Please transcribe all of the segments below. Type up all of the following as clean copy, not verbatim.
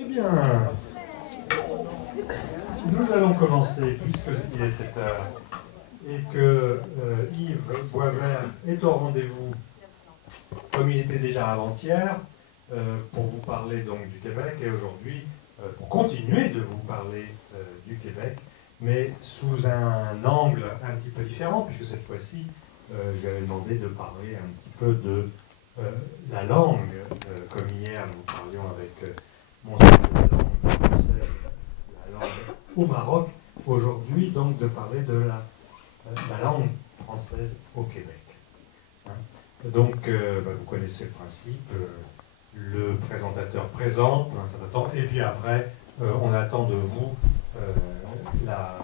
Eh bien, nous allons commencer, puisqu'il est 7 heures, et que Yves Boisvert est au rendez-vous, comme il était déjà avant-hier, pour vous parler donc du Québec, et aujourd'hui, pour continuer de vous parler du Québec, mais sous un angle un petit peu différent, puisque cette fois-ci, je lui avais demandé de parler un petit peu de la langue, comme hier nous parlions avec mon chef de la langue française, la langue au Maroc, aujourd'hui donc de parler de la langue française au Québec. Hein. Donc vous connaissez le principe, le présentateur présente pour un certain temps, et puis après on attend de vous la...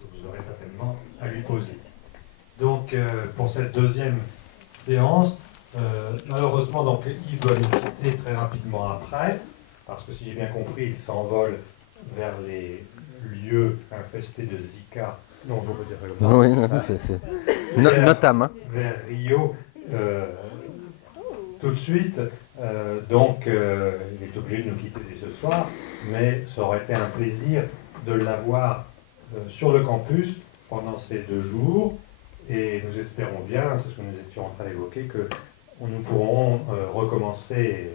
Vous aurez certainement à lui poser. Donc, pour cette deuxième séance, malheureusement, donc, Yves doit nous quitter très rapidement après, parce que si j'ai bien compris, il s'envole vers les lieux infestés de Zika. Non, on peut dire comme ça. Oui, notamment. Vers Rio, tout de suite. Donc, il est obligé de nous quitter dès ce soir, mais ça aurait été un plaisir de l'avoir sur le campus pendant ces 2 jours. Et nous espérons bien, c'est ce que nous étions en train d'évoquer, que nous pourrons recommencer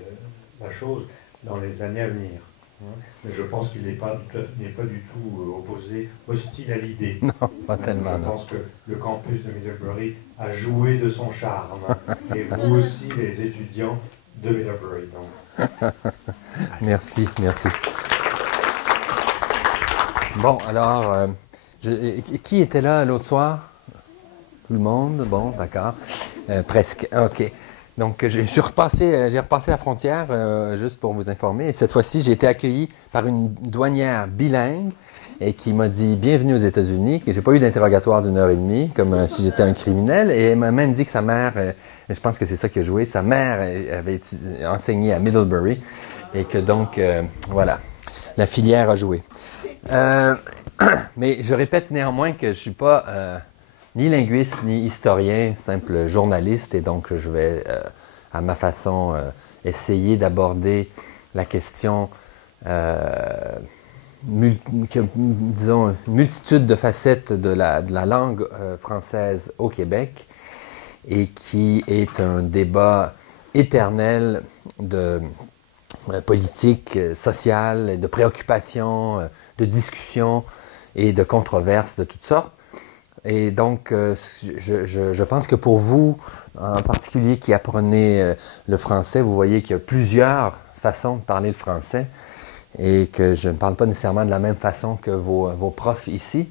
la chose dans les années à venir. Mais je pense qu'il n'est pas du tout opposé, hostile à l'idée. Non, pas tellement. Je pense que le campus de Middlebury a joué de son charme. Et vous aussi, les étudiants de Middlebury. Donc. Merci, merci. Bon, alors, qui était là l'autre soir? Tout le monde? Bon, d'accord. Presque. OK. Donc, j'ai repassé la frontière, juste pour vous informer. Et cette fois-ci, j'ai été accueilli par une douanière bilingue et qui m'a dit « Bienvenue aux États-Unis », que j'ai pas eu d'interrogatoire d'1h30, comme si j'étais un criminel. Et elle m'a même dit que sa mère, je pense que c'est ça qui a joué, sa mère avait enseigné à Middlebury et que donc, voilà, la filière a joué. Mais je répète néanmoins que je suis pas... ni linguiste, ni historien, simple journaliste, et donc je vais, à ma façon, essayer d'aborder la question, disons, une multitude de facettes de la langue française au Québec, et qui est un débat éternel de politique, sociale, de préoccupations, de discussions et de controverses de toutes sortes. Et donc, je pense que pour vous, en particulier qui apprenez le français, vous voyez qu'il y a plusieurs façons de parler le français et que je ne parle pas nécessairement de la même façon que vos profs ici,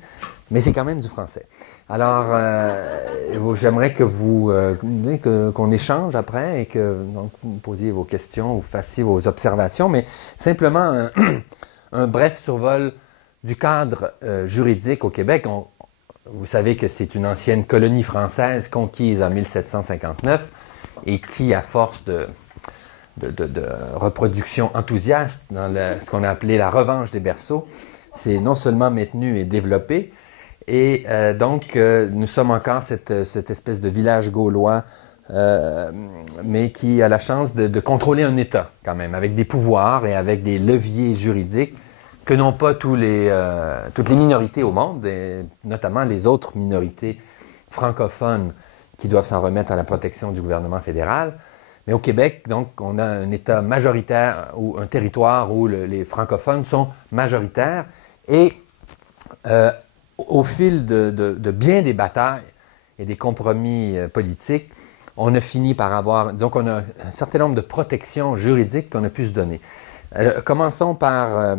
mais c'est quand même du français. Alors, j'aimerais que qu'on échange après et que donc, vous posiez vos questions, vous fassiez vos observations, mais simplement un bref survol du cadre juridique au Québec. Vous savez que c'est une ancienne colonie française conquise en 1759 et qui, à force de reproduction enthousiaste dans ce qu'on a appelé la revanche des berceaux, s'est non seulement maintenue et développée, et donc nous sommes encore cette espèce de village gaulois, mais qui a la chance de contrôler un État quand même, avec des pouvoirs et avec des leviers juridiques que n'ont pas toutes les minorités au monde, et notamment les autres minorités francophones qui doivent s'en remettre à la protection du gouvernement fédéral. Mais au Québec, donc, on a un État majoritaire ou un territoire où les francophones sont majoritaires. Et au fil de bien des batailles et des compromis politiques, on a fini par avoir, disons qu'on a un certain nombre de protections juridiques qu'on a pu se donner. Commençons par...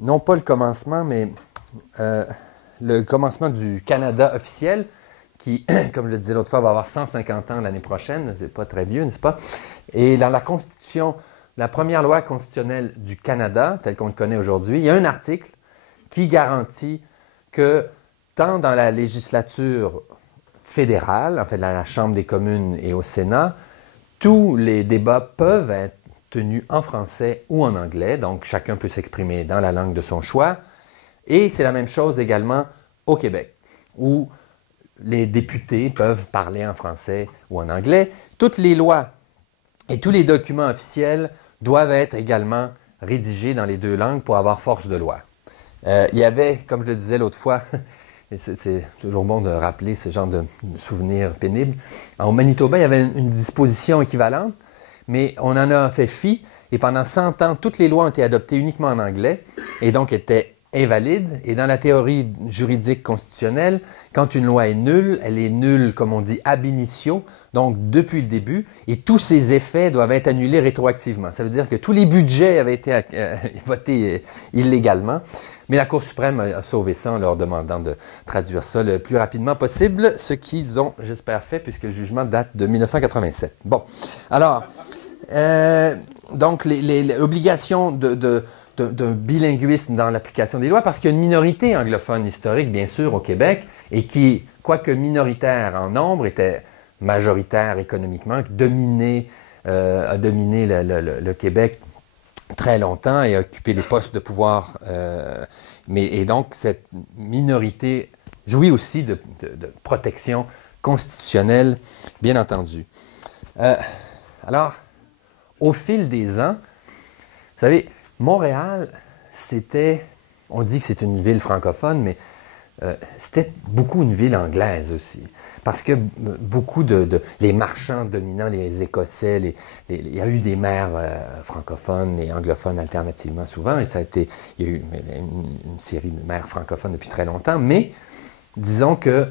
non pas le commencement, mais le commencement du Canada officiel, qui, comme je le disais l'autre fois, va avoir 150 ans l'année prochaine. C'est pas très vieux, n'est-ce pas? Et dans la Constitution, la première loi constitutionnelle du Canada, telle qu'on le connaît aujourd'hui, il y a un article qui garantit que tant dans la législature fédérale, en fait la Chambre des communes et au Sénat, tous les débats peuvent être tenus en français ou en anglais, donc chacun peut s'exprimer dans la langue de son choix. Et c'est la même chose également au Québec, où les députés peuvent parler en français ou en anglais. Toutes les lois Et tous les documents officiels doivent être également rédigés dans les deux langues pour avoir force de loi. Il y avait, comme je le disais l'autre fois, et c'est toujours bon de rappeler ce genre de souvenirs pénibles, au Manitoba, il y avait une disposition équivalente, mais on en a fait fi, et pendant 100 ans, toutes les lois ont été adoptées uniquement en anglais, et donc étaient invalides. Et dans la théorie juridique constitutionnelle, quand une loi est nulle, elle est nulle, comme on dit, ab initio, donc depuis le début, et tous ses effets doivent être annulés rétroactivement. Ça veut dire que tous les budgets avaient été votés illégalement, mais la Cour suprême a sauvé ça en leur demandant de traduire ça le plus rapidement possible, ce qu'ils ont, j'espère, fait, puisque le jugement date de 1987. Bon, alors, donc l'obligation d'un bilinguisme dans l'application des lois, parce qu'il y a une minorité anglophone historique, bien sûr, au Québec, et qui, quoique minoritaire en nombre, était majoritaire économiquement, a dominé le Québec très longtemps et a occupé les postes de pouvoir. Et donc, cette minorité jouit aussi de protection constitutionnelle, bien entendu. Alors, au fil des ans, vous savez, Montréal, on dit que c'est une ville francophone, mais c'était beaucoup une ville anglaise aussi. Parce que beaucoup les marchands dominants, les Écossais, il y a eu des maires francophones et anglophones alternativement souvent, et il y a eu une série de maires francophones depuis très longtemps, mais disons que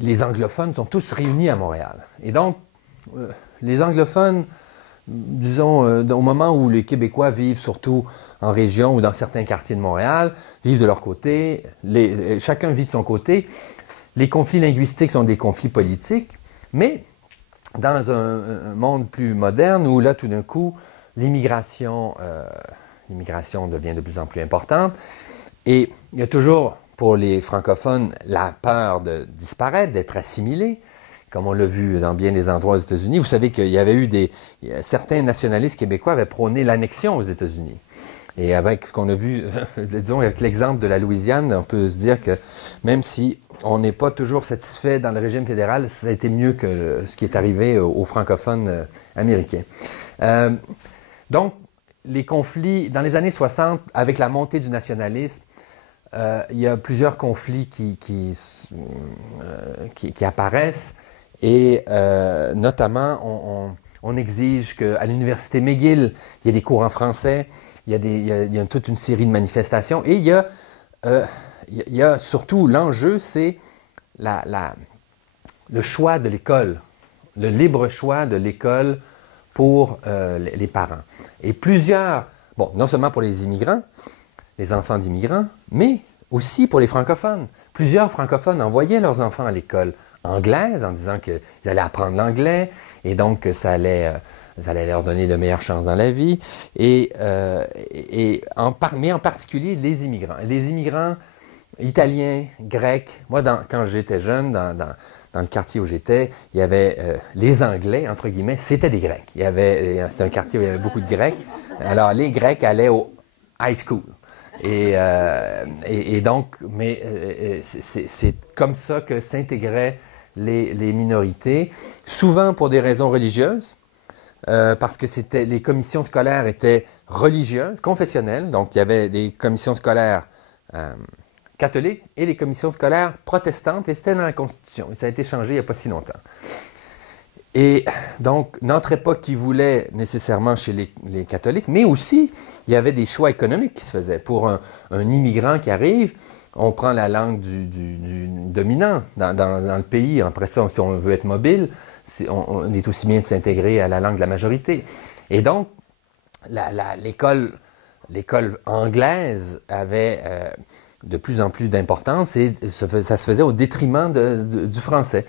les anglophones sont tous réunis à Montréal. Et donc, les anglophones, disons, au moment où les Québécois vivent surtout en région ou dans certains quartiers de Montréal, vivent de leur côté, chacun vit de son côté. Les conflits linguistiques sont des conflits politiques, mais dans un monde plus moderne où là, tout d'un coup, l'immigration devient de plus en plus importante, et il y a toujours, pour les francophones, la peur de disparaître, d'être assimilés, comme on l'a vu dans bien des endroits aux États-Unis. Vous savez qu'il y avait eu certains nationalistes québécois avaient prôné l'annexion aux États-Unis. Et avec ce qu'on a vu, disons, avec l'exemple de la Louisiane, on peut se dire que même si on n'est pas toujours satisfait dans le régime fédéral, ça a été mieux que ce qui est arrivé aux francophones américains. Donc, les conflits, dans les années 60, avec la montée du nationalisme, il y a plusieurs conflits qui apparaissent. Et notamment, on exige qu'à l'université McGill, il y ait des cours en français, il y a toute une série de manifestations. Et il y a surtout l'enjeu, c'est le choix de l'école, le libre choix de l'école pour les parents. Et plusieurs, bon, non seulement pour les immigrants, les enfants d'immigrants, mais aussi pour les francophones. Plusieurs francophones envoyaient leurs enfants à l'école anglaise en disant qu'ils allaient apprendre l'anglais et donc ça allait leur donner de meilleures chances dans la vie. Mais en particulier les immigrants. Les immigrants italiens, grecs. Moi, quand j'étais jeune, dans le quartier où j'étais, il y avait les Anglais, entre guillemets, c'était des Grecs. C'était un quartier où il y avait beaucoup de Grecs. Alors, les Grecs allaient au high school. Et donc, c'est comme ça que s'intégraient les minorités, souvent pour des raisons religieuses, parce que les commissions scolaires étaient religieuses, confessionnelles, donc il y avait des commissions scolaires catholiques et les commissions scolaires protestantes, et c'était dans la Constitution, et ça a été changé il n'y a pas si longtemps. Et donc, notre époque qui voulait nécessairement chez les catholiques, mais aussi, il y avait des choix économiques qui se faisaient. Pour un immigrant qui arrive, on prend la langue du dominant dans le pays. Après ça, si on veut être mobile, on est aussi bien de s'intégrer à la langue de la majorité. Et donc, l'école anglaise avait de plus en plus d'importance et ça se faisait au détriment du français.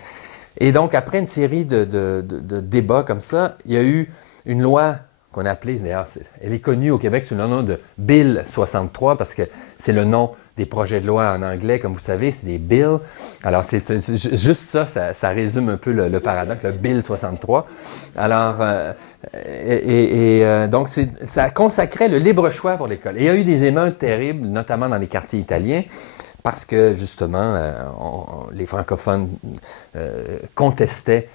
Et donc, après une série de débats comme ça, il y a eu une loi qu'on a appelée, d'ailleurs, elle est connue au Québec sous le nom de Bill 63, parce que c'est le nom des projets de loi en anglais, comme vous savez, c'est des bills. Alors, c'est juste ça résume un peu le paradoxe, le Bill 63. Alors, donc, ça consacrait le libre choix pour l'école. Et il y a eu des émeutes terribles, notamment dans les quartiers italiens, parce que, justement, les francophones contestaient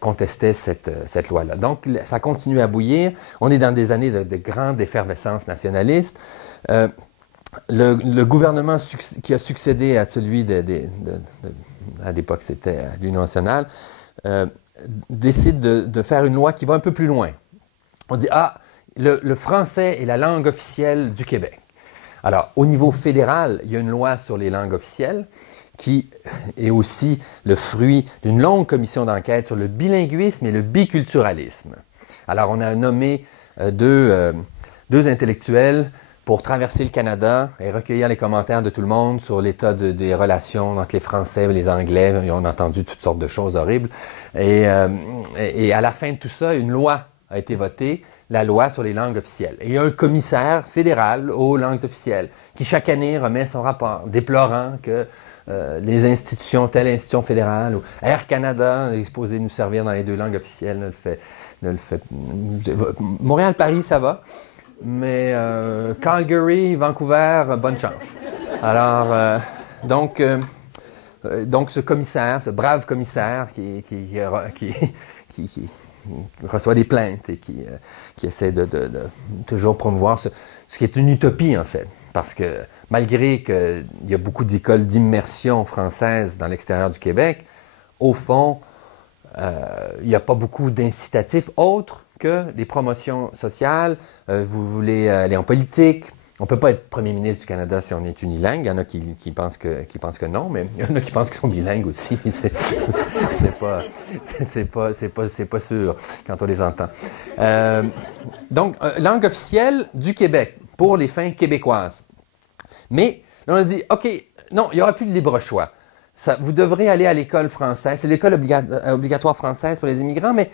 contestaient cette loi-là. Donc, ça continue à bouillir. On est dans des années de grande effervescence nationaliste. Le gouvernement qui a succédé à celui à l'époque c'était l'Union nationale, décide de faire une loi qui va un peu plus loin. On dit, le français est la langue officielle du Québec. Alors, au niveau fédéral, il y a une loi sur les langues officielles qui est aussi le fruit d'une longue commission d'enquête sur le bilinguisme et le biculturalisme. Alors, on a nommé deux intellectuels pour traverser le Canada et recueillir les commentaires de tout le monde sur l'état des relations entre les Français et les Anglais. On a entendu toutes sortes de choses horribles. Et à la fin de tout ça, une loi a été votée, la loi sur les langues officielles. Et il y a un commissaire fédéral aux langues officielles qui, chaque année, remet son rapport déplorant que les institutions, telle institution fédérale ou Air Canada est supposé nous servir dans les deux langues officielles, ne le fait. Montréal-Paris, ça va. Mais Calgary, Vancouver, bonne chance. Alors, donc ce commissaire, ce brave commissaire qui reçoit des plaintes et qui essaie de toujours promouvoir ce qui est une utopie, en fait. Parce que malgré qu'il y a beaucoup d'écoles d'immersion française dans l'extérieur du Québec, au fond, il n'y a pas beaucoup d'incitatifs autres que les promotions sociales. Vous voulez aller en politique. On ne peut pas être premier ministre du Canada si on est unilingue. Il y en a qui pensent que non, mais il y en a qui pensent qu'ils sont bilingues aussi. C'est pas sûr quand on les entend. Donc, langue officielle du Québec pour les fins québécoises. Mais là, on a dit, OK, non, il n'y aura plus de libre choix. Vous devrez aller à l'école française. C'est l'école obligatoire française pour les immigrants, mais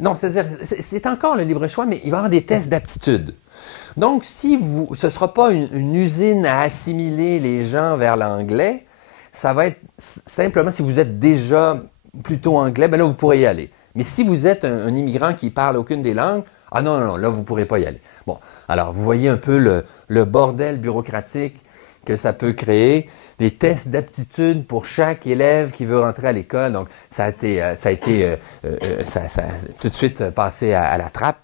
non, c'est-à-dire, c'est encore le libre choix, mais il va y avoir des tests d'aptitude. Donc, ce ne sera pas une usine à assimiler les gens vers l'anglais, ça va être simplement, si vous êtes déjà plutôt anglais, bien là, vous pourrez y aller. Mais si vous êtes un immigrant qui ne parle aucune des langues, non, là, vous ne pourrez pas y aller. Bon, alors, vous voyez un peu le bordel bureaucratique que ça peut créer. Des tests d'aptitude pour chaque élève qui veut rentrer à l'école. Donc, ça a tout de suite passé à la trappe.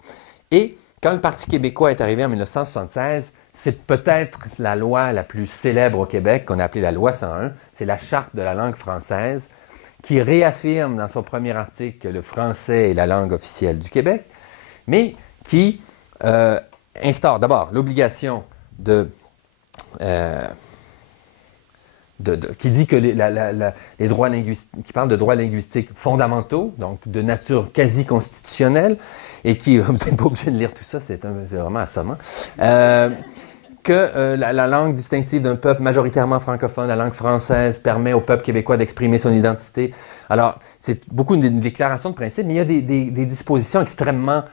Et quand le Parti québécois est arrivé en 1976, c'est peut-être la loi la plus célèbre au Québec, qu'on a appelée la loi 101. C'est la Charte de la langue française qui réaffirme dans son premier article que le français est la langue officielle du Québec, mais qui instaure d'abord l'obligation qui dit que les droits linguistiques, qui parle de droits linguistiques fondamentaux, donc de nature quasi constitutionnelle, et qui, vous n'êtes pas obligé de lire tout ça, c'est vraiment assommant, que la langue distinctive d'un peuple majoritairement francophone, la langue française, permet au peuple québécois d'exprimer son identité. Alors, c'est beaucoup une déclaration de principe, mais il y a des dispositions extrêmement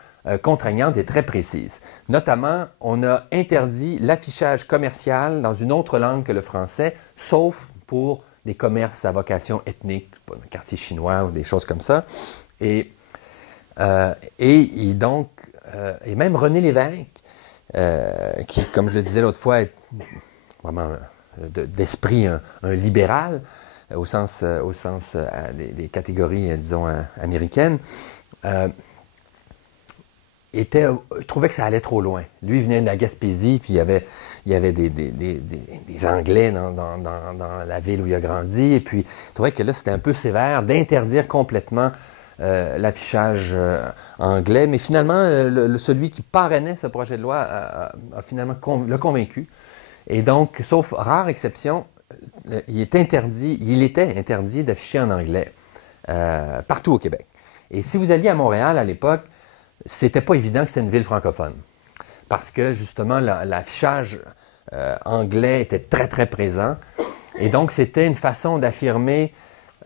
contraignantes et très précises. Notamment, on a interdit l'affichage commercial dans une autre langue que le français, sauf pour des commerces à vocation ethnique, un quartier chinois ou des choses comme ça. Et donc, même René Lévesque, qui, comme je le disais l'autre fois, est vraiment d'esprit un libéral, au sens des catégories, disons, américaines, trouvait que ça allait trop loin. Lui, il venait de la Gaspésie, puis il y avait des Anglais dans la ville où il a grandi, et puis il trouvait que là, c'était un peu sévère d'interdire complètement l'affichage anglais. Mais finalement, celui qui parrainait ce projet de loi a finalement l'a convaincu. Et donc, sauf rare exception, il était interdit d'afficher en anglais partout au Québec. Et si vous alliez à Montréal à l'époque, c'était pas évident que c'était une ville francophone. Parce que, justement, l'affichage anglais était très, très présent. Et donc, c'était une façon d'affirmer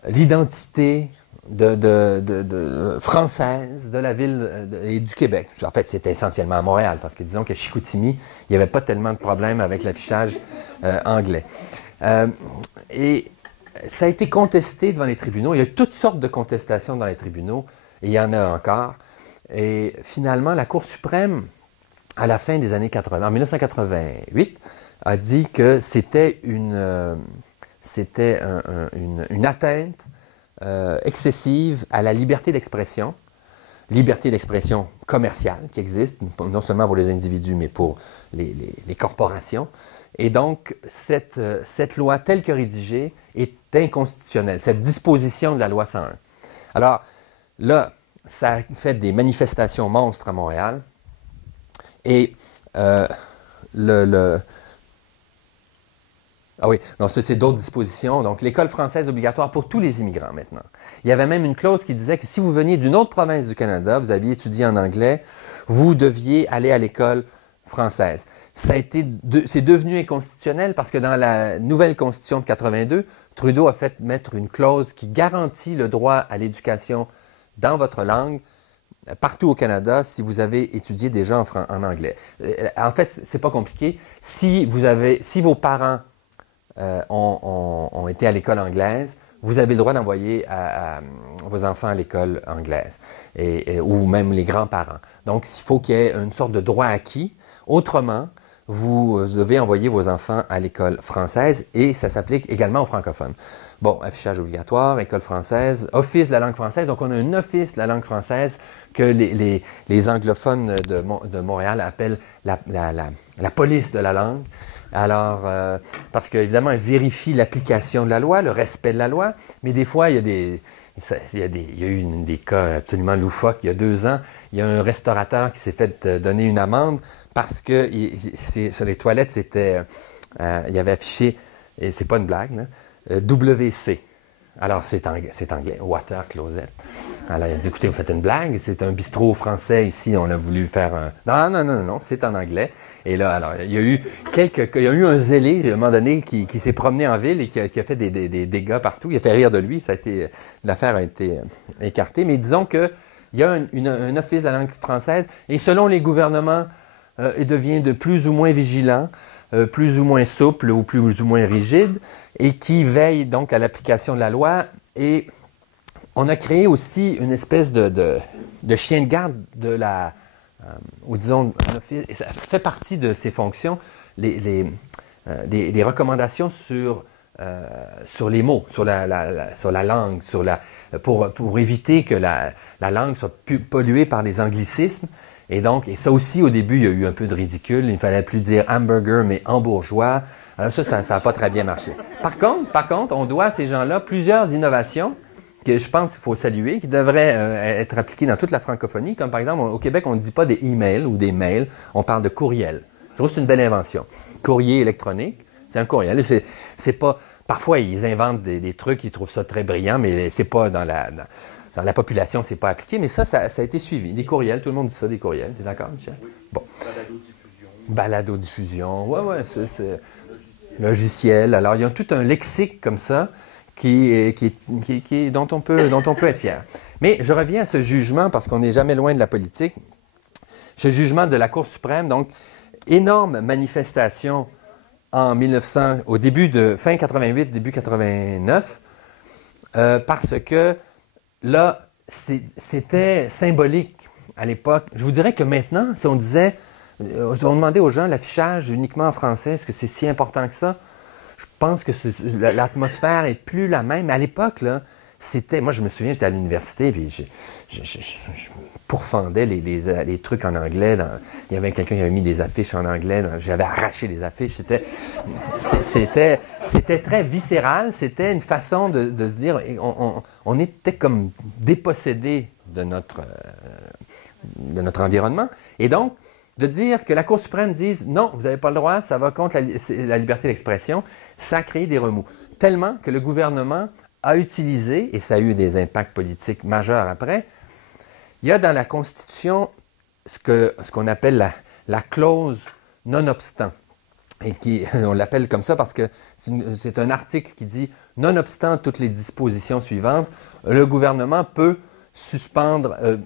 l'identité française de la ville et du Québec. En fait, c'était essentiellement à Montréal, parce que, disons qu'à Chicoutimi, il n'y avait pas tellement de problèmes avec l'affichage anglais. Et ça a été contesté devant les tribunaux. Il y a toutes sortes de contestations dans les tribunaux, et il y en a encore. Et finalement, la Cour suprême, à la fin des années 80, en 1988, a dit que c'était une atteinte excessive à la liberté d'expression commerciale qui existe, non seulement pour les individus, mais pour les corporations. Et donc, cette loi telle que rédigée est inconstitutionnelle, cette disposition de la loi 101. Alors, là, ça a fait des manifestations monstres à Montréal. Et ah oui, non, ça c'est d'autres dispositions. Donc, l'école française obligatoire pour tous les immigrants maintenant. Il y avait même une clause qui disait que si vous veniez d'une autre province du Canada, vous aviez étudié en anglais, vous deviez aller à l'école française. C'est devenu inconstitutionnel parce que dans la nouvelle Constitution de 82, Trudeau a fait mettre une clause qui garantit le droit à l'éducation dans votre langue partout au Canada si vous avez étudié déjà en anglais. En fait, c'est pas compliqué. Si vos parents ont été à l'école anglaise, vous avez le droit d'envoyer vos enfants à l'école anglaise, ou même les grands-parents. Donc, il faut qu'il y ait une sorte de droit acquis. Autrement, vous devez envoyer vos enfants à l'école française et ça s'applique également aux francophones. Bon, affichage obligatoire, école française, office de la langue française. Donc, on a un office de la langue française que les anglophones de Montréal appellent la police de la langue. Alors, parce qu'évidemment, elle vérifie l'application de la loi, le respect de la loi, mais des fois, il y a eu des cas absolument loufoques. Il y a 2 ans, il y a un restaurateur qui s'est fait donner une amende parce que sur les toilettes, il y avait affiché, et c'est pas une blague, là, WC. Alors, c'est anglais, Water Closet. Alors, il a dit, écoutez, vous faites une blague, c'est un bistrot français ici, on a voulu faire un... Non, c'est en anglais. Et là, alors, il y a eu un zélé, à un moment donné, qui s'est promené en ville et qui a fait des dégâts partout. Il a fait rire de lui, l'affaire a été écartée. Mais disons qu'il y a un office de la langue française et selon les gouvernements, il devient de plus ou moins vigilant, plus ou moins souple ou plus ou moins rigide, et qui veille donc à l'application de la loi. Et on a créé aussi une espèce de chien de garde ou disons, et ça fait partie de ses fonctions, des recommandations sur les mots, sur la langue, pour éviter que la langue soit polluée par des anglicismes. Et ça aussi, au début, il y a eu un peu de ridicule. Il ne fallait plus dire hamburger, mais hambourgeois. Alors ça n'a pas très bien marché. Par contre, on doit à ces gens-là plusieurs innovations que je pense qu'il faut saluer, qui devraient être appliquées dans toute la francophonie. Comme par exemple, au Québec, on ne dit pas des emails ou des mails, on parle de courriel. Je trouve que c'est une belle invention. Courrier électronique, c'est un courriel. C'est pas... Parfois, ils inventent des trucs, ils trouvent ça très brillant, mais c'est pas dans la population, c'est pas appliqué, mais ça a été suivi. Des courriels, tout le monde dit ça, des courriels. Tu es d'accord, Michel? Oui. Bon. Balado-diffusion. Balado-diffusion, ouais, c'est... Logiciel. Alors, il y a tout un lexique comme ça dont on peut être fier. Mais je reviens à ce jugement, parce qu'on n'est jamais loin de la politique. Ce jugement de la Cour suprême, donc, énorme manifestation en 1900, fin 88, début 89, parce que là, c'était symbolique à l'époque. Je vous dirais que maintenant, si on disait, on demandait aux gens l'affichage uniquement en français, est-ce que c'est si important que ça? Je pense que l'atmosphère est plus la même. Mais à l'époque, là, moi, je me souviens, j'étais à l'université, puis je pourfendais les trucs en anglais. Il y avait quelqu'un qui avait mis des affiches en anglais. J'avais arraché les affiches. C'était très viscéral. C'était une façon de se dire, on était comme dépossédés de notre environnement. Et donc, de dire que la Cour suprême dise « Non, vous n'avez pas le droit, ça va contre la liberté d'expression », ça a créé des remous. Tellement que le gouvernement a utilisé, et ça a eu des impacts politiques majeurs après, il y a dans la Constitution ce qu'on appelle la clause non-obstant. Et on l'appelle comme ça parce que c'est un article qui dit « Nonobstant toutes les dispositions suivantes, le gouvernement peut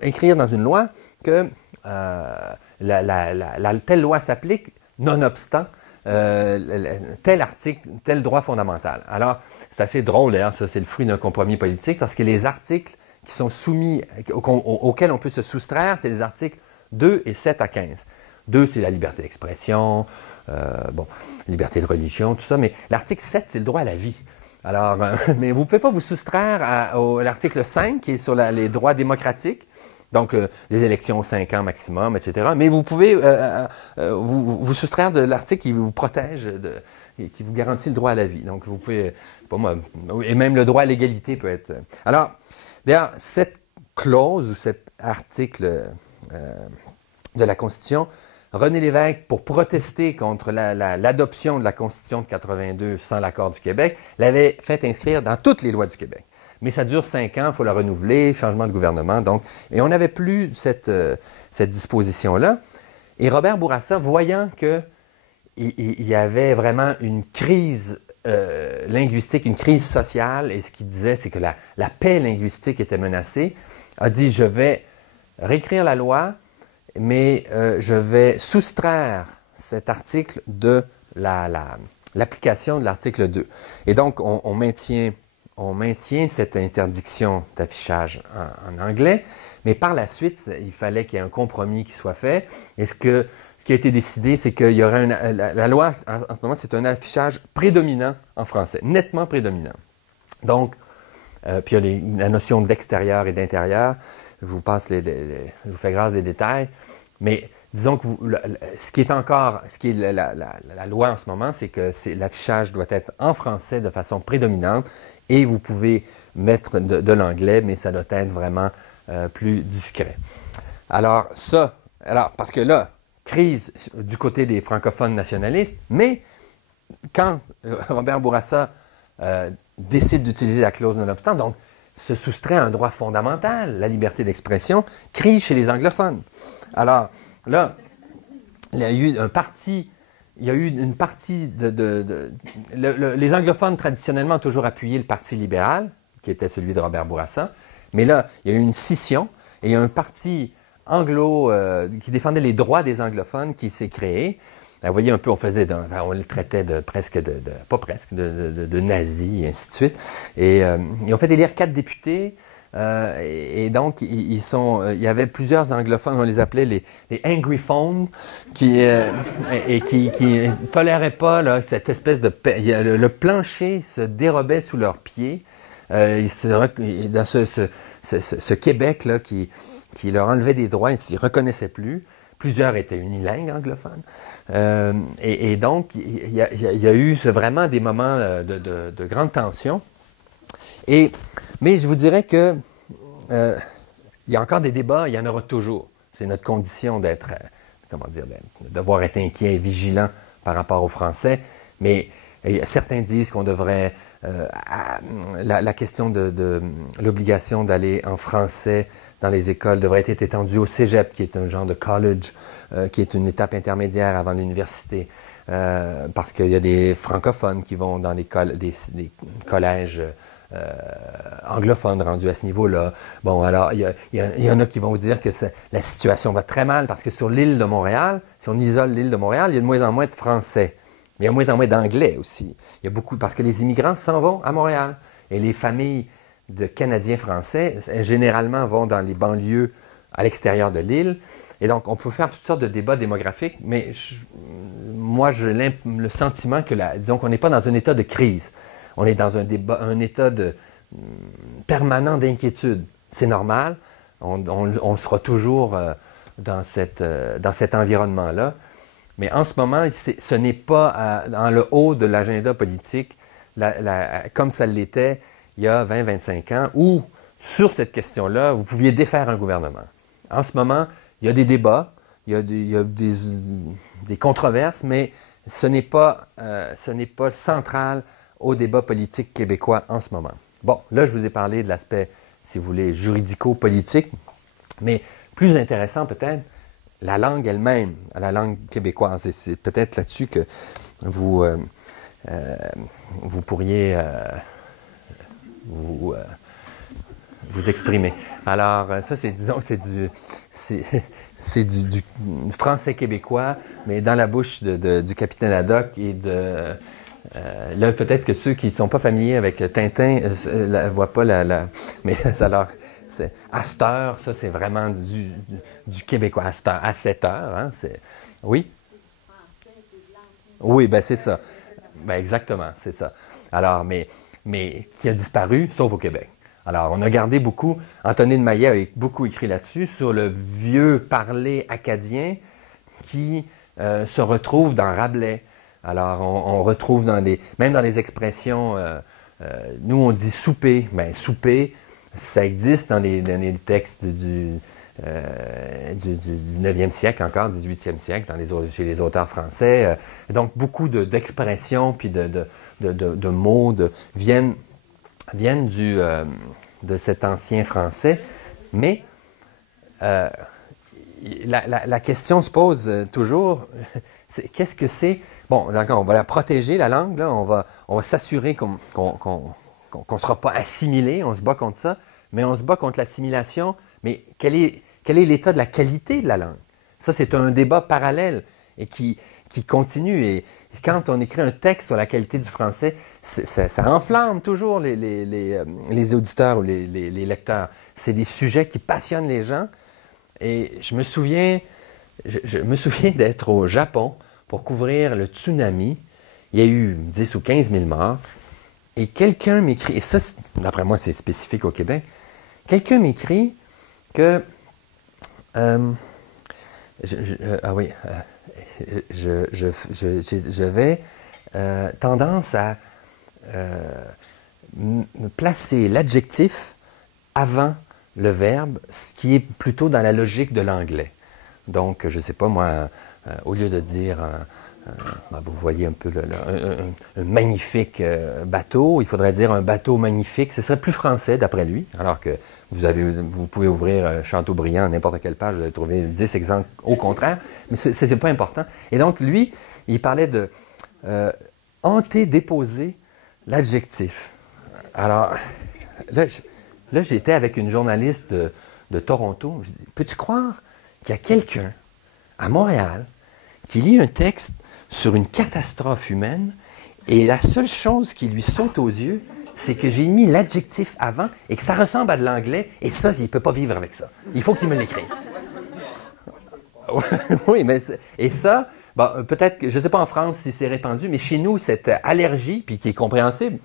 écrire dans une loi que telle loi s'applique, nonobstant tel article, tel droit fondamental. » Alors, c'est assez drôle, d'ailleurs, ça c'est le fruit d'un compromis politique, parce que les articles qui sont soumis, auxquels on peut se soustraire, c'est les articles 2 et 7 à 15. 2, c'est la liberté d'expression, liberté de religion, tout ça, mais l'article 7, c'est le droit à la vie. Alors, mais vous ne pouvez pas vous soustraire à l'article 5 qui est sur les droits démocratiques, donc les élections 5 ans maximum, etc. Mais vous pouvez vous soustraire de l'article qui vous protège, qui vous garantit le droit à la vie. Donc, vous pouvez, pas moi, et même le droit à l'égalité peut être. Alors, d'ailleurs, cette clause ou cet article de la Constitution, René Lévesque, pour protester contre l'adoption de la Constitution de 82 sans l'accord du Québec, l'avait fait inscrire dans toutes les lois du Québec. Mais ça dure 5 ans, il faut la renouveler, changement de gouvernement, donc. Et on n'avait plus cette disposition-là. Et Robert Bourassa, voyant qu'il y avait vraiment une crise linguistique, une crise sociale, et ce qu'il disait, c'est que la paix linguistique était menacée, a dit, je vais réécrire la loi, mais je vais soustraire cet article de l'application de l'article 2. Et donc, on maintient cette interdiction d'affichage en anglais, mais par la suite, il fallait qu'il y ait un compromis qui soit fait. Et ce qui a été décidé, c'est qu'il y aurait la loi, en ce moment, c'est un affichage prédominant en français, nettement prédominant. Donc, puis il y a la notion d'extérieur et d'intérieur. Je vous fais grâce des détails. Mais disons que ce qui est la loi en ce moment, c'est que l'affichage doit être en français de façon prédominante et vous pouvez mettre de l'anglais, mais ça doit être vraiment plus discret. Alors parce que là, crise du côté des francophones nationalistes, mais quand Robert Bourassa décide d'utiliser la clause non-obstant, donc se soustrait à un droit fondamental, la liberté d'expression, crise chez les anglophones. Alors, là, il y a eu une partie les anglophones, traditionnellement, ont toujours appuyé le Parti libéral, qui était celui de Robert Bourassa, mais là, il y a eu une scission, et il y a un parti anglo qui défendait les droits des anglophones qui s'est créé. Vous voyez un peu, on les traitait de nazis, et ainsi de suite. Et ils ont fait élire 4 députés. Et donc, il y avait plusieurs anglophones, on les appelait les angryphones, qui ne toléraient pas là, cette espèce de... Le plancher se dérobait sous leurs pieds. Dans ce Québec là, qui leur enlevait des droits, ils ne s'y reconnaissaient plus. Plusieurs étaient unilingues anglophones. Et donc, il y a eu vraiment des moments de grande tension. Mais je vous dirais que il y a encore des débats, il y en aura toujours. C'est notre condition de devoir être inquiet et vigilant par rapport aux Français. Mais certains disent qu'on devrait... la question de l'obligation d'aller en français dans les écoles devrait être étendue au cégep, qui est un genre de college, qui est une étape intermédiaire avant l'université. Parce qu'il y a des francophones qui vont dans des collèges anglophones rendus à ce niveau-là. Bon, alors, il y en a qui vont vous dire que la situation va très mal parce que sur l'île de Montréal, si on isole l'île de Montréal, il y a de moins en moins de Français. Mais il y a de moins en moins d'Anglais aussi. Il y a beaucoup, parce que les immigrants s'en vont à Montréal. Et les familles de Canadiens français, généralement, vont dans les banlieues à l'extérieur de l'île. Et donc, on peut faire toutes sortes de débats démographiques, mais moi, j'ai le sentiment que, disons qu'on n'est pas dans un état de crise. On est dans un état permanent d'inquiétude. C'est normal. On sera toujours dans cet environnement-là. Mais en ce moment, ce n'est pas dans le haut de l'agenda politique, comme ça l'était il y a 20-25 ans, où, sur cette question-là, vous pouviez défaire un gouvernement. En ce moment, il y a des débats, il y a des controverses, mais ce n'est pas central au débat politique québécois en ce moment. Bon, là, je vous ai parlé de l'aspect, si vous voulez, juridico-politique, mais plus intéressant peut-être, la langue elle-même, la langue québécoise. Et c'est peut-être là-dessus que vous pourriez vous exprimer. Alors, ça, c'est du français québécois, mais dans la bouche du capitaine Haddock et de... là, peut-être que ceux qui ne sont pas familiers avec Tintin ne voient pas mais alors, à cette heure, ça, c'est vraiment du québécois. À cette heure, hein, oui? Oui, ben c'est ça. Ben exactement, c'est ça. Alors, mais mais qui a disparu, sauf au Québec. Alors, on a gardé beaucoup, Antonin de Maillet a beaucoup écrit là-dessus, sur le vieux parler acadien qui se retrouve dans Rabelais. Alors, on retrouve même dans les expressions, nous on dit souper, mais souper, ça existe dans les textes du 19e siècle encore, 18e siècle, chez les auteurs français. Donc, beaucoup d'expressions puis de mots viennent de cet ancien français. Mais la question se pose toujours, qu'est-ce que c'est? Bon, d'accord, on va la protéger, la langue, là, on va s'assurer qu'on ne sera pas assimilé, on se bat contre ça, mais on se bat contre l'assimilation. Mais quel est l'état de la qualité de la langue? Ça, c'est un débat parallèle et qui continue. Et quand on écrit un texte sur la qualité du français, ça enflamme toujours les auditeurs ou les lecteurs. C'est des sujets qui passionnent les gens. Et je me souviens d'être au Japon pour couvrir le tsunami. Il y a eu 10 ou 15 000 morts. Et quelqu'un m'écrit, et ça, d'après moi, c'est spécifique au Québec, quelqu'un m'écrit que... j'avais tendance à me placer l'adjectif avant le verbe, ce qui est plutôt dans la logique de l'anglais. Donc, je ne sais pas, moi, au lieu de dire, vous voyez un peu un magnifique bateau, il faudrait dire un bateau magnifique. Ce serait plus français, d'après lui, alors que vous pouvez ouvrir Chateaubriand, n'importe quelle page, vous allez trouver 10 exemples au contraire, mais ce n'est pas important. Et donc, lui, il parlait de antedéposer l'adjectif. Alors, là, j'étais avec une journaliste de Toronto. Je dis, peux-tu croire qu'il y a quelqu'un à Montréal qui lit un texte sur une catastrophe humaine et la seule chose qui lui saute aux yeux, c'est que j'ai mis l'adjectif avant et que ça ressemble à de l'anglais et ça, il ne peut pas vivre avec ça. Il faut qu'il me l'écrive. Oui, mais et ça, bon, peut-être que, je ne sais pas en France si c'est répandu, mais chez nous, cette allergie, puis qui est compréhensible,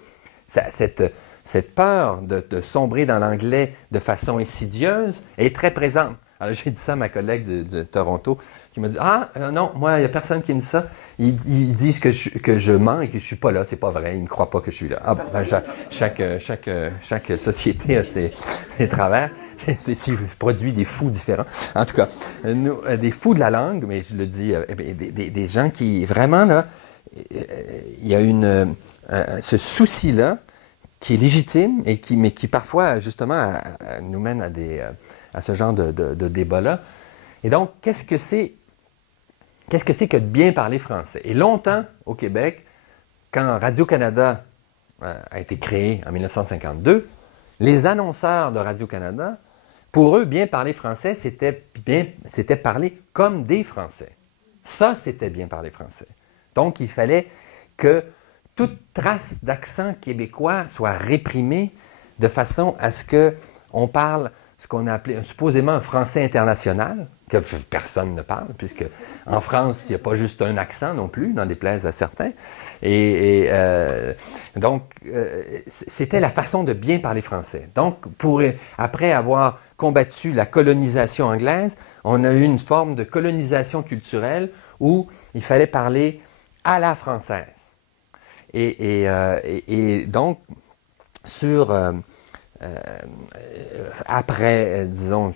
cette peur de sombrer dans l'anglais de façon insidieuse est très présente. Alors, j'ai dit ça à ma collègue de Toronto, qui m'a dit « Ah, non, moi, il n'y a personne qui me dit ça. Ils disent que je mens et que je ne suis pas là. C'est pas vrai. Ils ne croient pas que je suis là. » Ah, ben, chaque société a ses travers. C'est produit des fous différents. En tout cas, nous, des fous de la langue, mais je le dis, des gens qui, vraiment, là, il y a ce souci-là qui est légitime, mais qui parfois, justement, nous mène à ce genre de débat-là. Et donc, qu'est-ce que c'est que de bien parler français? Et longtemps, au Québec, quand Radio-Canada a été créé en 1952, les annonceurs de Radio-Canada, pour eux, bien parler français, c'était parler comme des Français. Ça, c'était bien parler français. Donc, il fallait que toute trace d'accent québécois soit réprimée de façon à ce qu'on parle ce qu'on a appelé supposément un français international, que personne ne parle, puisque en France, il n'y a pas juste un accent non plus, n'en déplaise à certains. Donc, c'était la façon de bien parler français. Donc, après avoir combattu la colonisation anglaise, on a eu une forme de colonisation culturelle où il fallait parler à la française. Et donc, après, disons,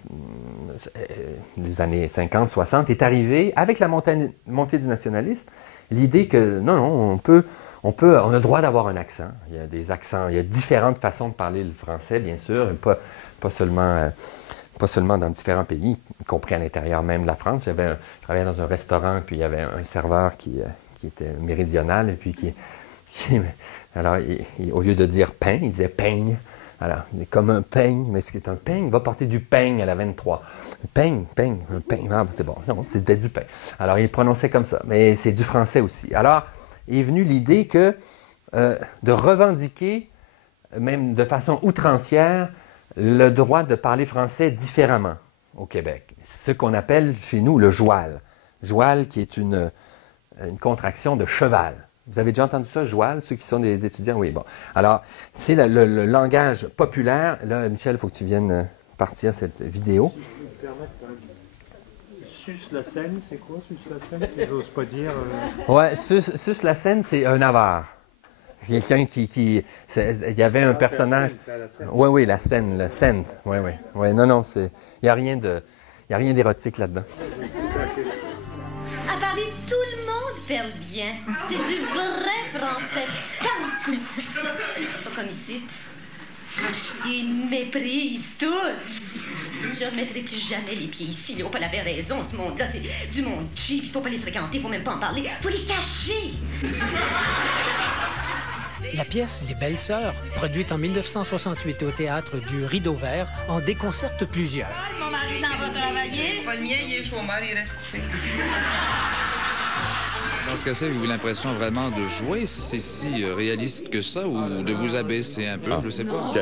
les années 50, 60, est arrivée, avec la montée du nationalisme, l'idée que non, on a le droit d'avoir un accent. Il y a des accents, il y a différentes façons de parler le français, bien sûr, et pas seulement dans différents pays, y compris à l'intérieur même de la France. Je travaillais dans un restaurant, puis il y avait un serveur qui était méridional, et puis alors, au lieu de dire pain, il disait peigne. Alors, comme un peigne, mais ce qui est un peigne, va porter du peigne à la 23. Peigne, un peigne, ah, c'est bon, non, c'était du pain. Alors, il prononçait comme ça, mais c'est du français aussi. Alors, est venue l'idée de revendiquer, même de façon outrancière, le droit de parler français différemment au Québec. Ce qu'on appelle chez nous le joual. Joual qui est une contraction de cheval. Vous avez déjà entendu ça, joual, ceux qui sont des étudiants? Oui, bon. Alors, c'est le langage populaire. Là, Michel, il faut que tu viennes partir cette vidéo. Sus la Seine, c'est quoi, sus la Seine? Si j'ose pas dire. Ouais, sus la Seine, c'est un avare. Quelqu'un il y avait un personnage. Oui, oui, la scène, le Seine. Oui, oui. Ouais, non, il n'y a rien d'érotique là-dedans. À Paris, tout le monde ferme bien. C'est du vrai français. Partout. Pas comme ici. Ils méprisent tout. Je ne remettrai plus jamais les pieds ici. Léopold avait raison, ce monde-là, c'est du monde cheap. Il ne faut pas les fréquenter, il ne faut même pas en parler. Il faut les cacher. La pièce Les Belles-Sœurs, produite en 1968 au théâtre du Rideau Vert, en déconcerte plusieurs. Mon mari s'en va travailler. Pas le mien, il est chômeur, il reste couché. Dans ce cas-ci, avez-vous l'impression vraiment de jouer? C'est si réaliste que ça ou de vous abaisser un peu? Je ne sais pas.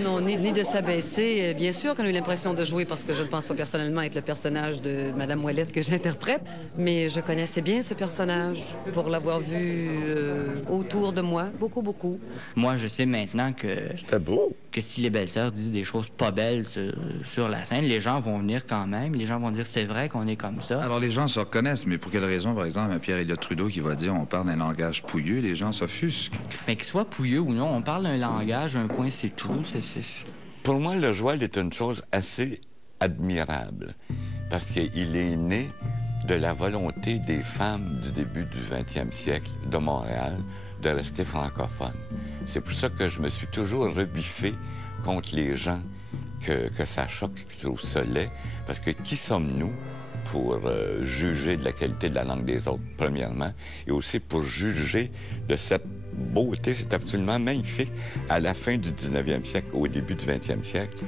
Non, ni de s'abaisser. Bien sûr qu'on a eu l'impression de jouer parce que je ne pense pas personnellement être le personnage de Madame Ouellette que j'interprète, mais je connaissais bien ce personnage pour l'avoir vu autour de moi, beaucoup. Moi, je sais maintenant que... C'était beau. Que si les belles-sœurs disent des choses pas belles sur la scène, les gens vont venir quand même. Les gens vont dire c'est vrai qu'on est comme ça. Alors, les gens se reconnaissent, mais pour quelle raison, par exemple, Pierre-Éliott Trudeau qui va dire on parle d'un langage pouilleux, les gens s'offusquent. Mais qu'il soit pouilleux ou non, on parle d'un langage, un point, c'est tout. Pour moi, le joual est une chose assez admirable parce qu'il est né de la volonté des femmes du début du 20e siècle de Montréal de rester francophone. C'est pour ça que je me suis toujours rebiffé contre les gens que ça choque, qui trouvent ça laid, parce que qui sommes-nous pour juger de la qualité de la langue des autres, premièrement, et aussi pour juger de cette beauté, c'est absolument magnifique. À la fin du 19e siècle, au début du 20e siècle,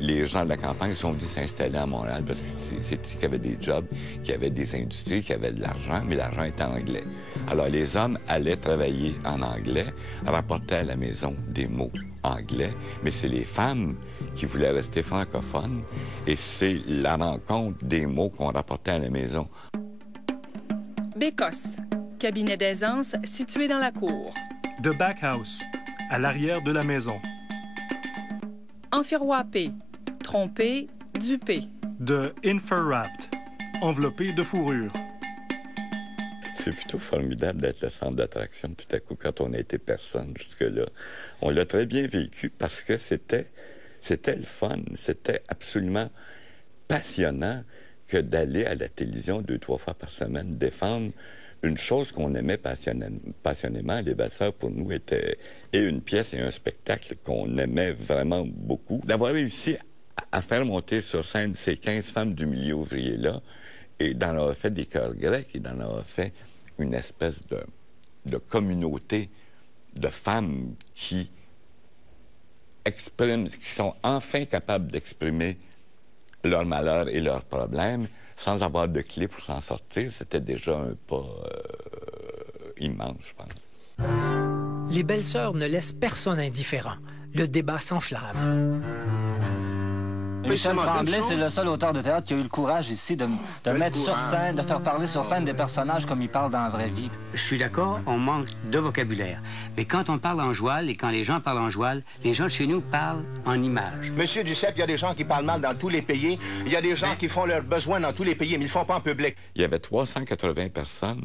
les gens de la campagne sont venus s'installer à Montréal parce que c'est ici qu'il y avait des jobs, qu'il y avait des industries, qu'il y avait de l'argent, mais l'argent était anglais. Alors, les hommes allaient travailler en anglais, rapportaient à la maison des mots anglais, mais c'est les femmes qui voulaient rester francophones et c'est la rencontre des mots qu'on rapportait à la maison. Bécosse, cabinet d'aisance situé dans la cour. The Back House, à l'arrière de la maison. Enfiroipé, trompé, dupé. De Inferwrapped, enveloppé de fourrure. C'est plutôt formidable d'être le centre d'attraction tout à coup quand on a été personne jusque-là. On l'a très bien vécu parce que c'était le fun. C'était absolument passionnant que d'aller à la télévision 2-3 fois par semaine défendre une chose qu'on aimait passionnément. Les Belles-Sœurs, pour nous, était et une pièce et un spectacle qu'on aimait vraiment beaucoup. D'avoir réussi à faire monter sur scène ces 15 femmes du milieu ouvrier-là et d'en avoir fait des chœurs grecs et d'en avoir fait une espèce de communauté de femmes qui sont enfin capables d'exprimer leur malheur et leurs problèmes sans avoir de clé pour s'en sortir, c'était déjà un pas immense, je pense. Les Belles-Sœurs ne laissent personne indifférent. Le débat s'enflamme. Michel Tremblay, c'est le seul auteur de théâtre qui a eu le courage ici de mettre sur scène, de faire parler sur scène des personnages comme ils parlent dans la vraie vie. Je suis d'accord, on manque de vocabulaire. Mais quand on parle en joual et quand les gens parlent en joual, les gens de chez nous parlent en images. Monsieur Duceppe, il y a des gens qui parlent mal dans tous les pays. Il y a des gens qui font leurs besoins dans tous les pays, mais ils ne le font pas en public. Il y avait 380 personnes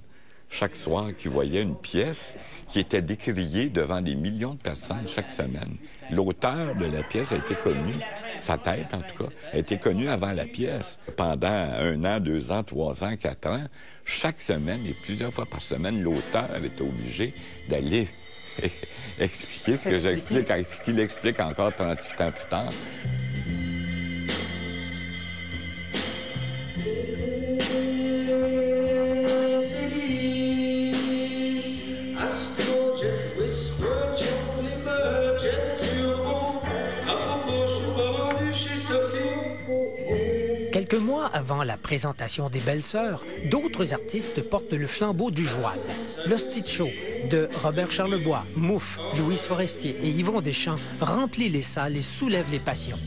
chaque soir qui voyaient une pièce qui était décriée devant des millions de personnes chaque semaine. L'auteur de la pièce a été connu, sa tête en tout cas, a été connue avant la pièce. Pendant 1 an, 2 ans, 3 ans, 4 ans, chaque semaine et plusieurs fois par semaine, l'auteur avait été obligé d'aller expliquer ce que j'explique, ce qu'il explique encore 38 ans plus tard. Quelques mois avant la présentation des Belles-Sœurs, d'autres artistes portent le flambeau du joual. L'Hostie Show de Robert Charlebois, Mouffe, Louise Forestier et Yvon Deschamps remplit les salles et soulève les passions.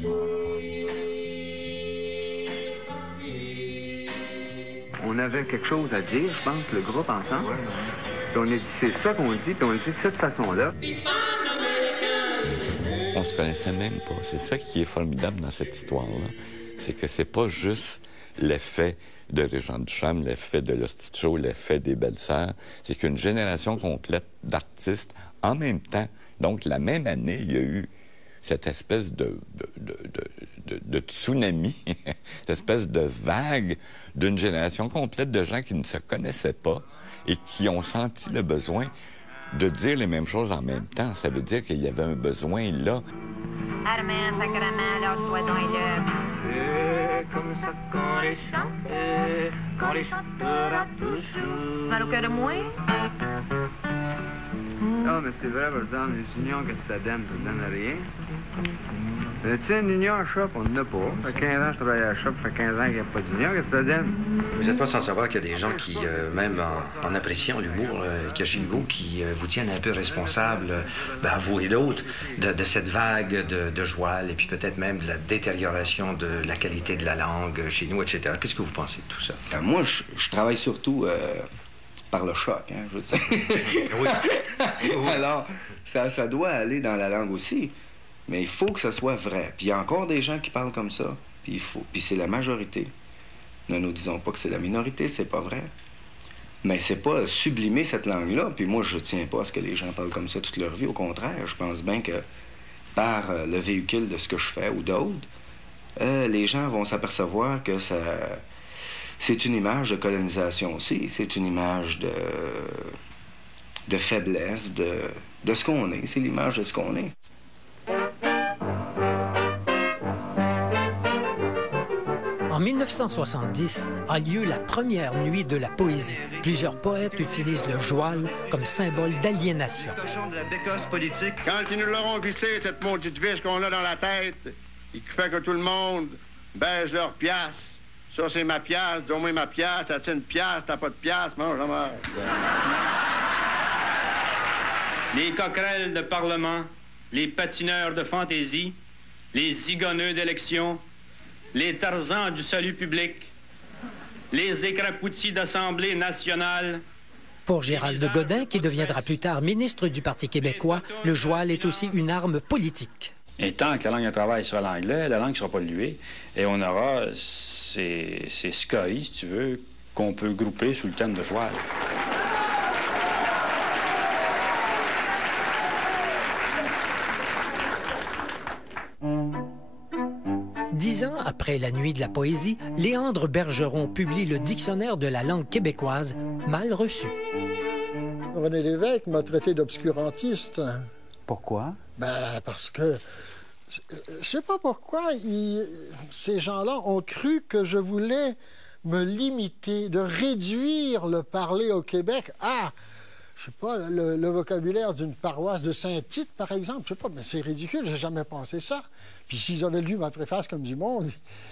on avait quelque chose à dire, je pense, le groupe ensemble. Puis on a dit, c'est ça qu'on dit, puis on le dit de cette façon-là. On se connaissait même pas. C'est ça qui est formidable dans cette histoire-là. C'est que c'est pas juste l'effet de Régent Duchamp, l'effet de l'Hostie Show, l'effet des Belles-Sœurs. C'est qu'une génération complète d'artistes, en même temps, donc la même année, il y a eu cette espèce de tsunami, cette espèce de vague d'une génération complète de gens qui ne se connaissaient pas et qui ont senti le besoin de dire les mêmes choses en même temps. Ça veut dire qu'il y avait un besoin là. Armand, sacrement, lâche-toi donc là. C'est comme ça qu'on les chantera toujours. Mal au cœur de moi? Ah, mais c'est vrai, par exemple, les unions que ça donne rien. Tu sais, une union à shop, on n'en a pas. Ça fait 15 ans que je travaille à la shop, ça fait 15 ans qu'il n'y a pas d'union, qu'est-ce que ça donne? Vous n'êtes pas sans savoir qu'il y a des gens qui, même en appréciant l'humour qu'il y a chez vous, qui vous tiennent un peu responsable, vous et d'autres, de cette vague de joual et puis peut-être même de la détérioration de la qualité de la langue chez nous, etc. Qu'est-ce que vous pensez de tout ça? Moi, je travaille surtout par le choc, hein, je veux dire. Oui. Alors, ça doit aller dans la langue aussi. Mais il faut que ça soit vrai. Puis il y a encore des gens qui parlent comme ça. Puis c'est la majorité. Ne nous disons pas que c'est la minorité, c'est pas vrai. Mais c'est pas sublimer cette langue-là. Puis moi, je tiens pas à ce que les gens parlent comme ça toute leur vie. Au contraire, je pense bien que par le véhicule de ce que je fais ou d'autres, les gens vont s'apercevoir que c'est une image de colonisation aussi. C'est une image de faiblesse, de ce qu'on est. C'est l'image de ce qu'on est. En 1970 a lieu la première nuit de la poésie. Plusieurs poètes utilisent le joual comme symbole d'aliénation. Quand ils nous l'auront vissé, cette maudite vis qu'on a dans la tête, et qui fait que tout le monde baise leur pièce. Ça, c'est ma pièce, donne-moi ma pièce, ça tient une pièce, t'as pas de pièce, mange la merde. Les coquerelles de parlement, les patineurs de fantaisie, les zigonneux d'élection, les Tarzans du salut public, les écrapoutis d'Assemblée nationale. Pour Gérald Godin, qui deviendra plus tard ministre du Parti québécois, le joual est aussi une arme politique. Et tant que la langue de travail sera l'anglais, la langue ne sera pas polluée. Et on aura ces scories, si tu veux, qu'on peut grouper sous le thème de joual. Dix ans après la Nuit de la poésie, Léandre Bergeron publie le Dictionnaire de la langue québécoise, mal reçu. René Lévesque m'a traité d'obscurantiste. Pourquoi? Parce que, je sais pas pourquoi, ces gens-là ont cru que je voulais me limiter, de réduire le parler au Québec à, je sais pas, le vocabulaire d'une paroisse de Saint-Tite, par exemple. Je sais pas, mais c'est ridicule, j'ai jamais pensé ça. Puis s'ils avaient lu ma préface comme du monde,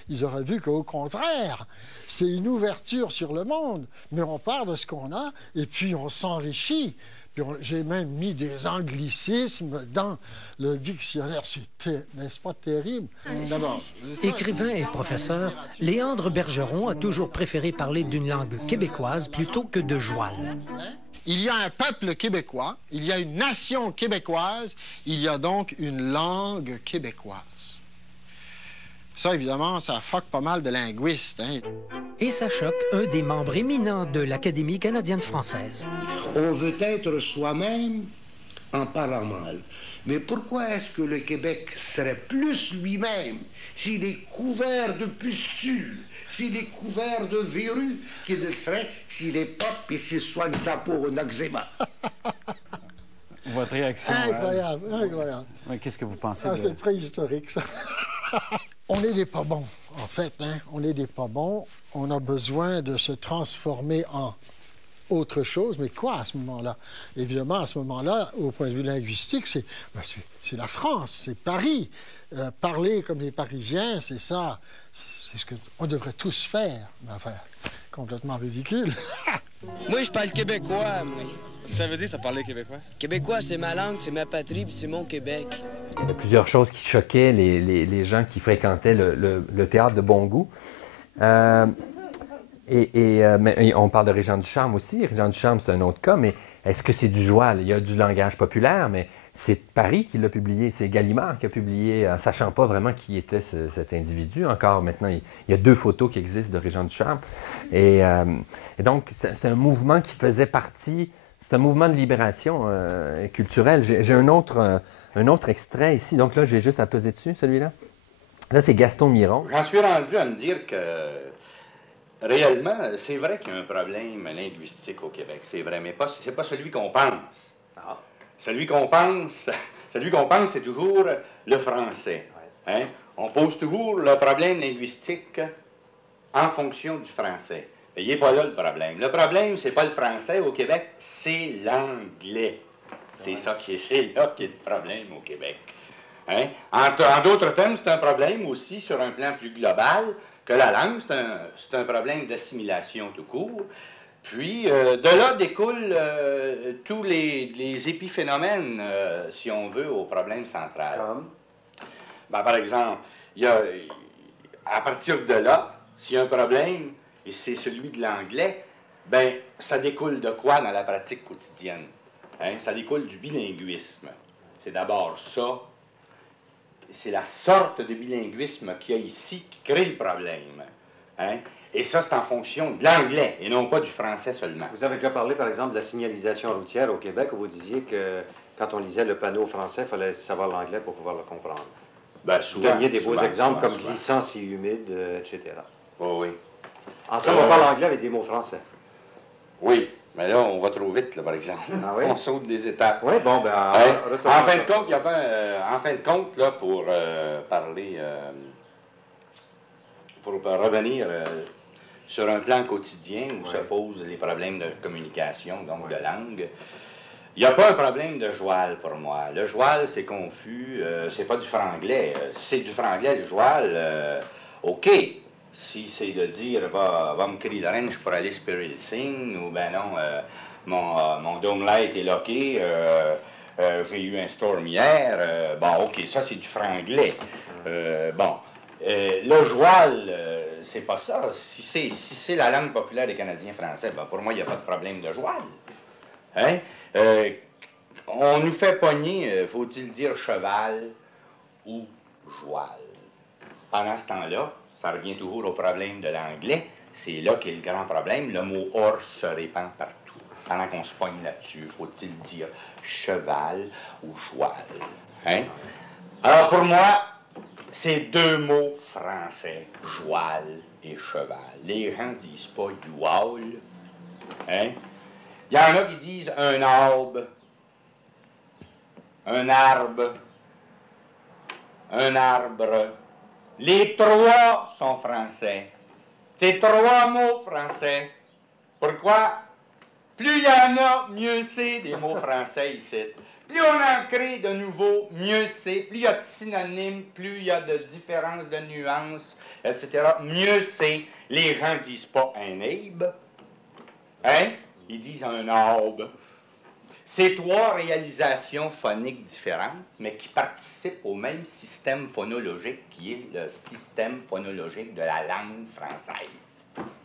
ils auraient vu qu'au contraire, c'est une ouverture sur le monde. Mais on part de ce qu'on a et puis on s'enrichit. Puis j'ai même mis des anglicismes dans le dictionnaire. C'était, n'est-ce pas, terrible? D'abord, écrivain et professeur, Léandre Bergeron a toujours préféré parler d'une langue québécoise plutôt que de joual. Il y a un peuple québécois, il y a une nation québécoise, il y a donc une langue québécoise. Ça, évidemment, ça choque pas mal de linguistes. Hein? Et ça choque un des membres éminents de l'Académie canadienne-française. On veut être soi-même en parlant mal. Mais pourquoi est-ce que le Québec serait plus lui-même s'il est couvert de pustules, s'il est couvert de verrues, qu'il ne serait s'il est pop et s'il soigne sa peau en eczéma? Votre réaction? Incroyable, incroyable. Qu'est-ce que vous pensez? C'est préhistorique, ça. On est des pas bons, en fait. Hein? On est des pas bons. On a besoin de se transformer en autre chose. Mais quoi, à ce moment-là? Évidemment, à ce moment-là, au point de vue linguistique, c'est la France, c'est Paris. Parler comme les Parisiens, c'est ça. C'est ce qu'on devrait tous faire. Enfin, complètement ridicule. Moi, je parle québécois, moi. Ça veut dire, ça parler québécois? Québécois, c'est ma langue, c'est ma patrie, puis c'est mon Québec. Il y avait plusieurs choses qui choquaient les gens qui fréquentaient le théâtre de bon goût. Mais on parle de Régent Ducharme aussi. Régent Ducharme, c'est un autre cas, mais est-ce que c'est du joual? Il y a du langage populaire, mais c'est Paris qui l'a publié. C'est Gallimard qui a publié, en sachant pas vraiment qui était cet individu. Encore maintenant, il y a 2 photos qui existent de Régent Ducharme. Et donc, c'est un mouvement qui faisait partie... C'est un mouvement de libération culturelle. J'ai un autre extrait ici. Donc là, j'ai juste à peser dessus, celui-là. Là, c'est Gaston Miron. J'en suis rendu à me dire que, réellement, c'est vrai qu'il y a un problème linguistique au Québec. C'est vrai, mais c'est pas celui qu'on pense. Ah. Celui qu'on pense, c'est toujours le français. Hein? On pose toujours le problème linguistique en fonction du français. Mais il n'est pas là le problème. Le problème, c'est pas le français au Québec, c'est l'anglais. C'est ça c'est là qui est le problème au Québec. Hein? En d'autres termes, c'est un problème aussi sur un plan plus global que la langue, c'est un problème d'assimilation tout court. Puis, de là découlent tous les épiphénomènes, si on veut, au problème central. Ben, par exemple, à partir de là, s'il y a un problème, et c'est celui de l'anglais, ben ça découle de quoi dans la pratique quotidienne? Hein? Ça découle du bilinguisme. C'est d'abord ça. C'est la sorte de bilinguisme qu'il y a ici qui crée le problème. Hein? Et ça, c'est en fonction de l'anglais et non pas du français seulement. Vous avez déjà parlé, par exemple, de la signalisation routière au Québec, où vous disiez que quand on lisait le panneau français, il fallait savoir l'anglais pour pouvoir le comprendre. Ben, vous donniez des beaux exemples comme glissant, si humide, etc. Oh, oui. En somme, on parle anglais avec des mots français. Oui, mais là, on va trop vite, là, par exemple. Ah, oui? On saute des étapes. Oui, bon, ben... En fin de compte, là, pour parler... pour revenir sur un plan quotidien où se posent les problèmes de communication, donc de langue, il n'y a pas un problème de joual pour moi. Le joual, c'est confus, c'est pas du franglais. Si c'est du franglais, le joual, OK. Si c'est de dire va me crier le range pour aller Spirit Sing, ou ben non, mon dome light est loqué, j'ai eu un storm hier, bon, OK, ça c'est du franglais. Bon, le joual, c'est pas ça. Si c'est la langue populaire des Canadiens français, ben pour moi, il n'y a pas de problème de joual. Hein? On nous fait pogner, faut-il dire cheval ou joual. Pendant ce temps-là, ça revient toujours au problème de l'anglais. C'est là qu'est le grand problème. Le mot horse se répand partout. Pendant qu'on se pogne là-dessus, faut-il dire cheval ou joual? Hein? Alors pour moi, c'est 2 mots français, joual et cheval. Les gens ne disent pas joual. Hein? Il y en a qui disent un arbre, un arbre, un arbre. Les 3 sont français. C'est 3 mots français. Pourquoi? Plus il y en a, mieux c'est des mots français ici. Plus on en crée de nouveaux, mieux c'est. Plus il y a de synonymes, plus il y a de différences de nuances, etc. Mieux c'est. Les gens ne disent pas un abe. Hein? Ils disent un arbre. C'est 3 réalisations phoniques différentes, mais qui participent au même système phonologique qui est le système phonologique de la langue française.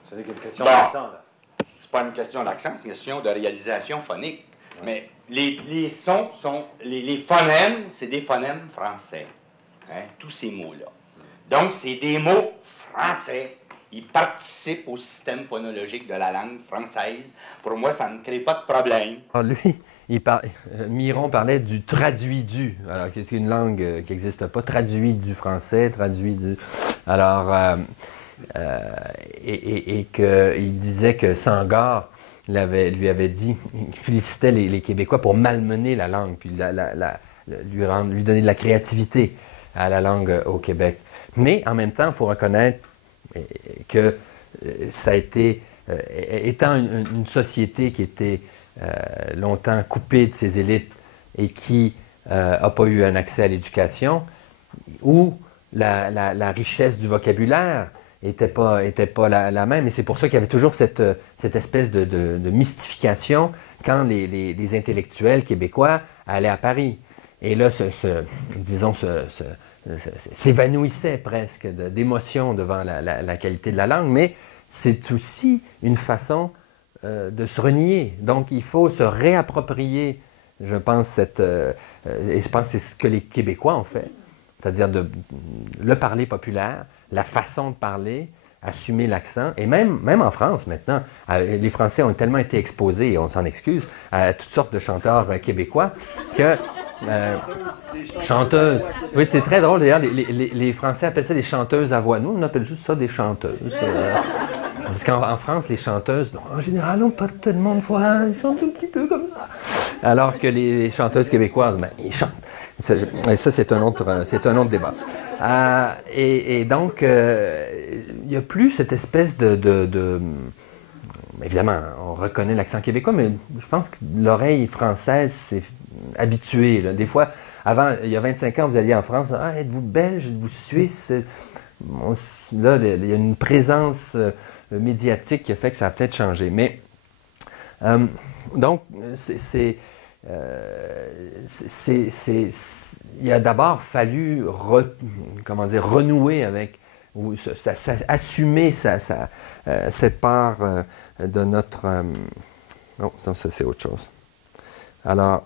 C'est une question d'accent, là. C'est pas une question d'accent, c'est une question de réalisation phonique. Mais les sons sont... Les phonèmes, c'est des phonèmes français. Hein? Tous ces mots-là. Donc, c'est des mots français. Ils participent au système phonologique de la langue française. Pour moi, ça ne crée pas de problème. Alors lui, Miron parlait du traduit du. Alors, c'est une langue qui n'existe pas. Traduit du français, traduit du... Alors, et qu'il disait que Senghor lui avait dit, il félicitait les Québécois pour malmener la langue, puis lui donner de la créativité à la langue au Québec. Mais en même temps, il faut reconnaître que ça a été, étant une société qui était longtemps coupée de ses élites et qui n'a pas eu un accès à l'éducation, où la richesse du vocabulaire n'était pas la même. Et c'est pour ça qu'il y avait toujours cette espèce de mystification quand les intellectuels québécois allaient à Paris. Et là, s'évanouissait presque d'émotion devant la qualité de la langue, mais c'est aussi une façon de se renier. Donc, il faut se réapproprier, je pense, et je pense que c'est ce que les Québécois ont fait, c'est-à-dire le parler populaire, la façon de parler, assumer l'accent, et même en France maintenant, les Français ont tellement été exposés, et on s'en excuse, à toutes sortes de chanteurs québécois, que... chanteuses. Oui, c'est très drôle, d'ailleurs, les Français appellent ça des chanteuses à voix. Nous, on appelle juste ça des chanteuses. Parce qu'en France, les chanteuses, non, en général, n'ont pas tellement de voix, ils chantent un petit peu comme ça. Alors que les chanteuses québécoises, ben, ils chantent. Et ça, c'est un autre débat. Et donc, il n'y a plus cette espèce évidemment, on reconnaît l'accent québécois, mais je pense que l'oreille française s'est habituée. Là. Des fois, avant, il y a 25 ans, vous alliez en France, ah, êtes-vous belge, êtes-vous suisse? Là, il y a une présence médiatique qui a fait que ça a peut-être changé. Mais, donc, il a d'abord fallu renouer avec, ou assumer cette part de notre... non, ça c'est autre chose. Alors,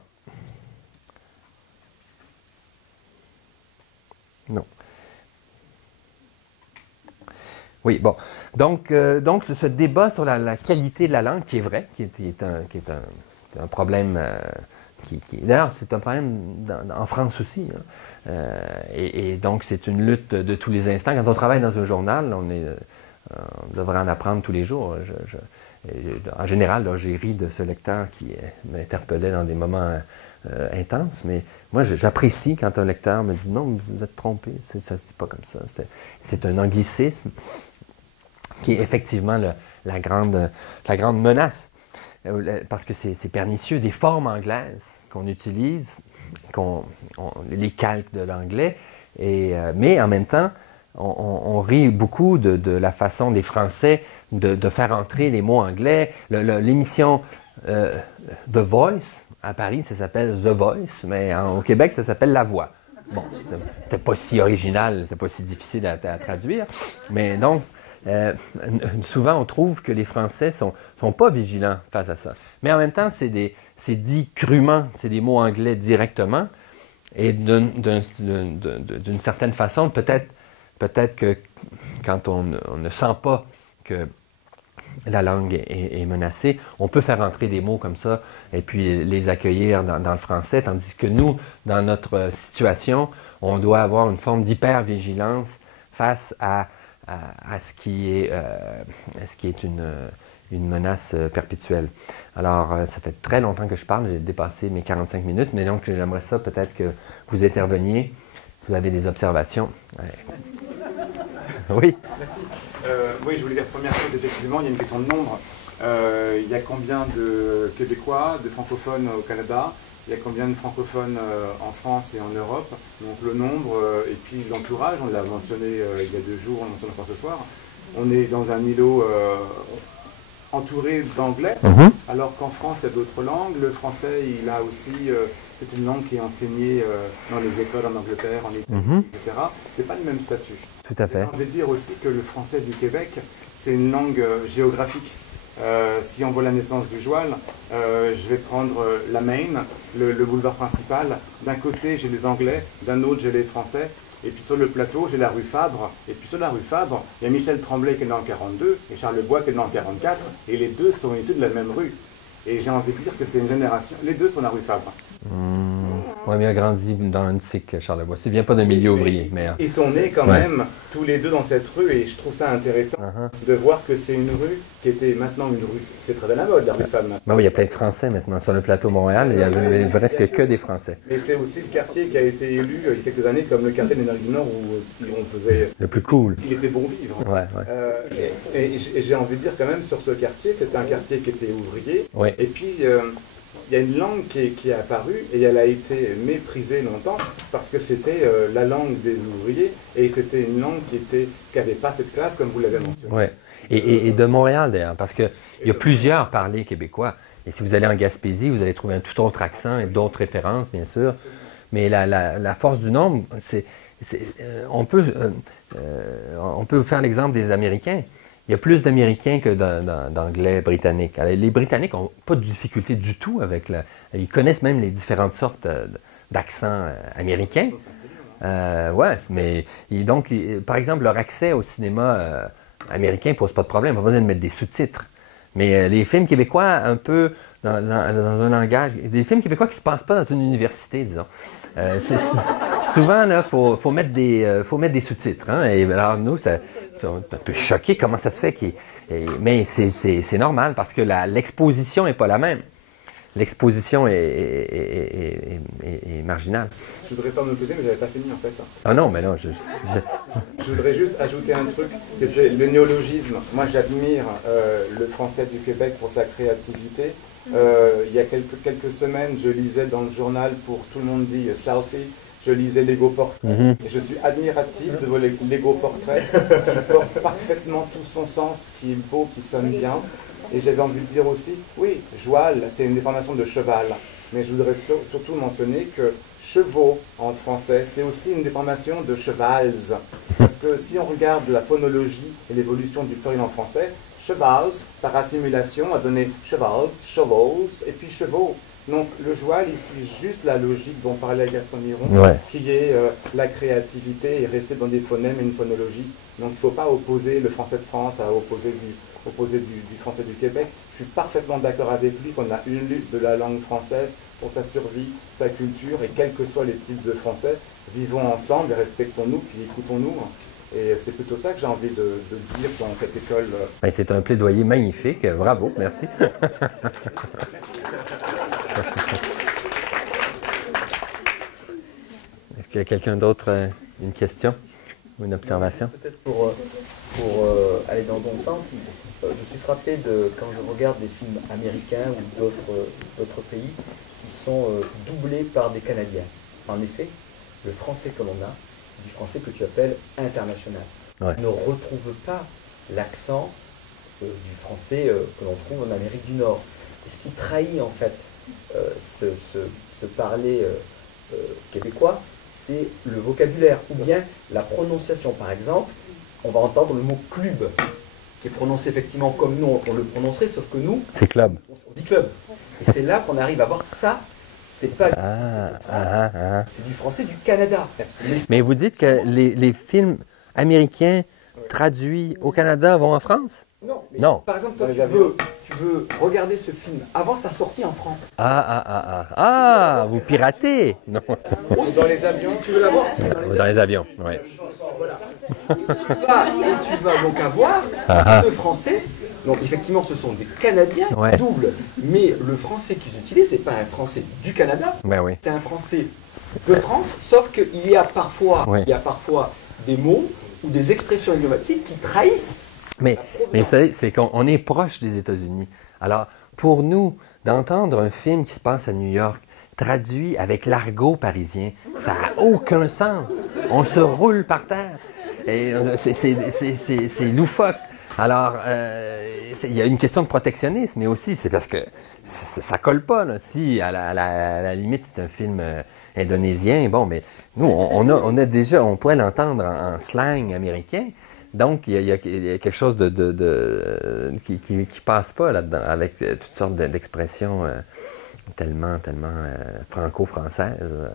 non. Oui, bon. Donc ce débat sur la qualité de la langue, qui est vrai, qui est un problème... D'ailleurs, c'est un problème en France aussi. Hein. Et donc, c'est une lutte de tous les instants. Quand on travaille dans un journal, on devrait en apprendre tous les jours. En général, j'ai ri de ce lecteur qui m'interpellait dans des moments intenses, mais moi, j'apprécie quand un lecteur me dit « Non, vous êtes trompé, ça ne se dit pas comme ça. » C'est un anglicisme qui est effectivement la grande menace. Parce que c'est pernicieux, des formes anglaises qu'on utilise, les calques de l'anglais, mais en même temps, on rit beaucoup de la façon des Français de faire entrer les mots anglais. L'émission The Voice, à Paris, ça s'appelle The Voice, mais au Québec, ça s'appelle La Voix. Bon, c'est pas si original, c'est pas si difficile à traduire, mais donc, souvent, on trouve que les Français sont pas vigilants face à ça. Mais en même temps, c'est dit crûment, c'est des mots anglais directement. Et d'une certaine façon, peut-être que quand on ne sent pas que la langue est menacée, on peut faire entrer des mots comme ça et puis les accueillir dans le français. Tandis que nous, dans notre situation, on doit avoir une forme d'hyper-vigilance face à ce qui est une menace perpétuelle. Alors, ça fait très longtemps que je parle, j'ai dépassé mes 45 minutes, mais donc j'aimerais ça peut-être que vous interveniez, si vous avez des observations. Ouais. Oui? Merci. Oui, je voulais dire, première chose, effectivement, il y a une question de nombre. Il y a combien de Québécois, de francophones au Canada? Il y a combien de francophones en France et en Europe? Donc le nombre et puis l'entourage, on l'a mentionné il y a 2 jours, on le mentionne encore ce soir. On est dans un îlot entouré d'anglais, alors qu'en France, il y a d'autres langues. Le français, il a aussi, c'est une langue qui est enseignée dans les écoles en Angleterre, en Italie, etc. C'est pas le même statut. Tout à fait. On veut dire aussi que le français du Québec, c'est une langue géographique. Si on voit la naissance du Joual, je vais prendre la Main, le boulevard principal. D'un côté, j'ai les Anglais, d'un autre, j'ai les Français. Et puis sur le plateau, j'ai la rue Fabre. Et puis sur la rue Fabre, il y a Michel Tremblay qui est né en 42 et Charles Bois qui est né en 44. Et les deux sont issus de la même rue. Et j'ai envie de dire que c'est une génération. Les deux sont la rue Fabre. Oui, mais il a grandi dans l'Antique, Charles Bois. Il ne vient pas d'un milieu ouvrier. Mais... Ils sont nés quand même tous les deux dans cette rue et je trouve ça intéressant de voir que c'est une rue qui était maintenant une rue. C'est très à la mode, la rue Fabre. Ben oui, il y a plein de Français maintenant. Sur le plateau Montréal, il n'y a presque que des Français. Mais c'est aussi le quartier qui a été élu il y a quelques années comme le quartier de l'Amérique du Nord où on faisait... Le plus cool. Il était bon vivre. Et j'ai envie de dire quand même sur ce quartier, c'était un quartier qui était ouvrier. Et puis... il y a une langue qui est apparue et elle a été méprisée longtemps parce que c'était la langue des ouvriers et c'était une langue qui n'avait pas cette classe comme vous l'avez mentionné. Oui, et de Montréal d'ailleurs, parce qu'il y a plusieurs parlers québécois. Et si vous allez en Gaspésie, vous allez trouver un tout autre accent et d'autres références, bien sûr. Mais la force du nombre, on peut faire l'exemple des Américains. il y a plus d'Américains que d'Anglais britanniques. Alors, les Britanniques n'ont pas de difficulté du tout avec ils connaissent même les différentes sortes d'accents américains. Ouais, mais donc, par exemple, leur accès au cinéma américain ne pose pas de problème. Pas besoin de mettre des sous-titres. Mais les films québécois, un peu dans un langage, des films québécois qui ne se passent pas dans une université, disons. Souvent, il faut mettre des sous-titres. Hein, et alors, nous, on est un peu choqués comment ça se fait. Mais c'est normal parce que l'exposition n'est pas la même. L'exposition est marginale. Je voudrais pas me poser, mais j'avais pas fini en fait. Ah non, mais non, Je voudrais juste ajouter un truc, c'était le néologisme. Moi j'admire le français du Québec pour sa créativité. Il y a quelques semaines, je lisais dans le journal, pour tout le monde dit selfie, je lisais Lego Portrait. Et je suis admiratif de vos Lego Portraits qui portent parfaitement tout son sens, qui est beau, qui sonne bien. Et j'avais envie de dire aussi, oui, joual, c'est une déformation de cheval. Mais je voudrais surtout mentionner que chevaux en français, c'est aussi une déformation de chevals. Parce que si on regarde la phonologie et l'évolution du pluriel en français, chevals, par assimilation, a donné chevals, chevaux, et puis chevaux. Donc le joual, il suit juste la logique dont parlait Gaston Miron, ouais, qui est la créativité et rester dans des phonèmes et une phonologie. Donc il ne faut pas opposer le français de France à opposer du français du Québec. Je suis parfaitement d'accord avec lui qu'on a une lutte de la langue française pour sa survie, sa culture, et quels que soient les types de français, vivons ensemble et respectons-nous, puis écoutons-nous. Et c'est plutôt ça que j'ai envie de dire dans cette école. Ben, c'est un plaidoyer magnifique. Bravo, merci. Est-ce qu'il y a quelqu'un d'autre, une question ou une observation? Peut-être pour aller dans ton sens, je suis frappé quand je regarde des films américains ou d'autres pays qui sont doublés par des Canadiens. En effet, le français que l'on a, du français que tu appelles international, ouais, ne retrouve pas l'accent du français que l'on trouve en Amérique du Nord. Et ce qui trahit en fait ce parler québécois, c'est le vocabulaire ou bien la prononciation. Par exemple, on va entendre le mot club, qui est prononcé effectivement comme nous on le prononcerait, sauf que nous, c'est club. On dit club. Et c'est là qu'on arrive à voir ça. C'est pas c'est du français du Canada. Mais vous dites que les films américains traduits au Canada vont en France? Non. Mais non. Par exemple, toi, tu veux regarder ce film avant sa sortie en France. Vous piratez? Non. Dans les avions, tu veux l'avoir? Dans les avions, oui. Voilà. Tu vas donc avoir ce français. Donc effectivement, ce sont des Canadiens doubles, mais le français qu'ils utilisent, c'est pas un français du Canada, c'est un français de France, sauf qu'il y a parfois, des mots ou des expressions idiomatiques qui trahissent. Mais vous savez, c'est qu'on est proche des États-Unis. Alors, pour nous, d'entendre un film qui se passe à New York, traduit avec l'argot parisien, ça n'a aucun sens. On se roule par terre. Et c'est loufoque. Alors, il y a une question de protectionnisme, mais aussi c'est parce que ça colle pas. Là. Si, à la limite, c'est un film indonésien, bon, mais nous, on a déjà, on pourrait l'entendre en slang américain. Donc, il y a quelque chose qui passe pas là-dedans, avec toutes sortes d'expressions tellement franco-françaises,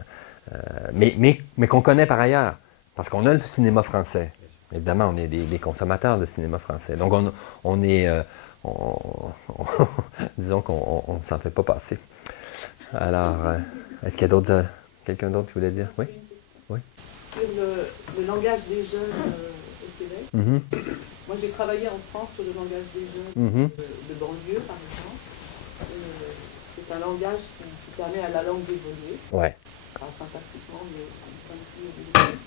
mais qu'on connaît par ailleurs, parce qu'on a le cinéma français. Évidemment, on est des consommateurs de cinéma français. Donc, on est... disons qu'on ne s'en fait pas passer. Alors, est-ce qu'il y a quelqu'un d'autre qui voulait dire? Oui? Oui? Sur le langage des jeunes au Québec. Moi, j'ai travaillé en France sur le langage des jeunes de banlieue, par exemple. C'est un langage qui permet à la langue d'évoluer. Ouais. Syntactiquement, mais ça me plaît.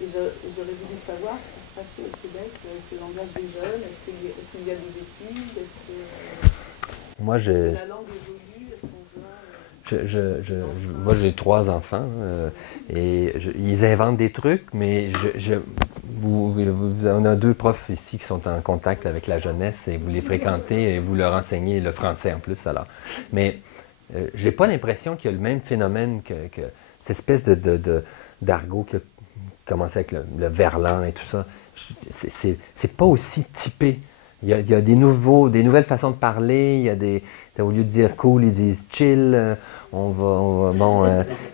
Et j'aurais voulu savoir ce qui se passait au Québec avec le langage des jeunes. Est-ce qu'il y a des études? Moi, la langue évolue? Moi, j'ai 3 enfants et ils inventent des trucs, mais on a 2 profs ici qui sont en contact avec la jeunesse et vous les fréquentez et vous leur enseignez le français en plus. Alors. Mais j'ai pas l'impression qu'il y a le même phénomène que cette espèce d'argot qui commençait avec le verlan et tout ça. C'est pas aussi typé Il y a des nouvelles façons de parler. Il y a au lieu de dire cool, ils disent chill.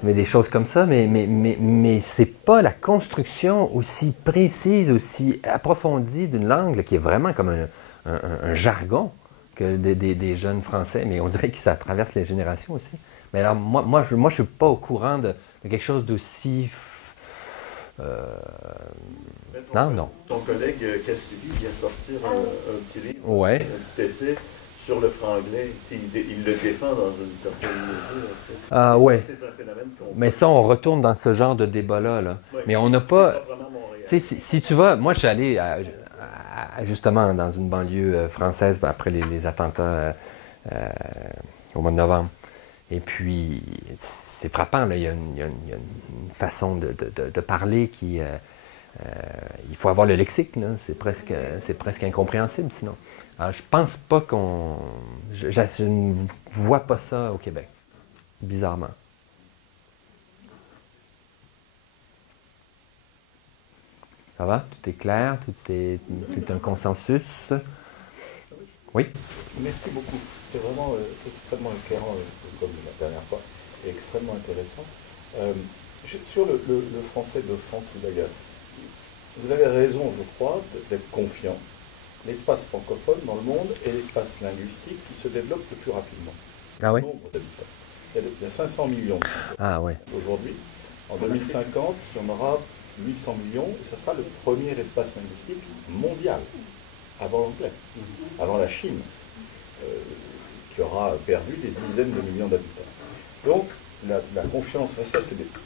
Mais des choses comme ça. Mais c'est pas la construction aussi précise, aussi approfondie d'une langue qui est vraiment comme un jargon que des jeunes Français. Mais on dirait que ça traverse les générations aussi. Mais alors, moi je suis pas au courant de quelque chose d'aussi... Non. Ton collègue Cassidy vient sortir un petit livre, ouais. Un petit essai sur le franglais. Il le défend dans une certaine mesure. Ah ouais. C'est un phénomène mais ça, on retourne dans ce genre de débat-là. Là. Ouais. Mais on n'a pas... Tu sais, si tu vas... Moi, je suis allé justement dans une banlieue française après les attentats au mois de novembre. Et puis, c'est frappant, là. Il y a une façon de parler qui... il faut avoir le lexique, là. C'est presque incompréhensible, sinon. Alors, je pense pas qu'on... Je ne vois pas ça au Québec, bizarrement. Ça va? Tout est clair? Tout est un consensus? Oui? Merci beaucoup. C'était vraiment extrêmement éclairant, comme la dernière fois, et extrêmement intéressant. Sur le français de France ou d'ailleurs, vous avez raison, je crois, d'être confiant. L'espace francophone dans le monde est l'espace linguistique qui se développe le plus rapidement. Ah oui? Il y a 500 millions aujourd'hui. En 2050, il y en aura 800 millions et ce sera le premier espace linguistique mondial, avant l'anglais, avant la Chine, qui aura perdu des dizaines de millions d'habitants. Donc, la confiance, ça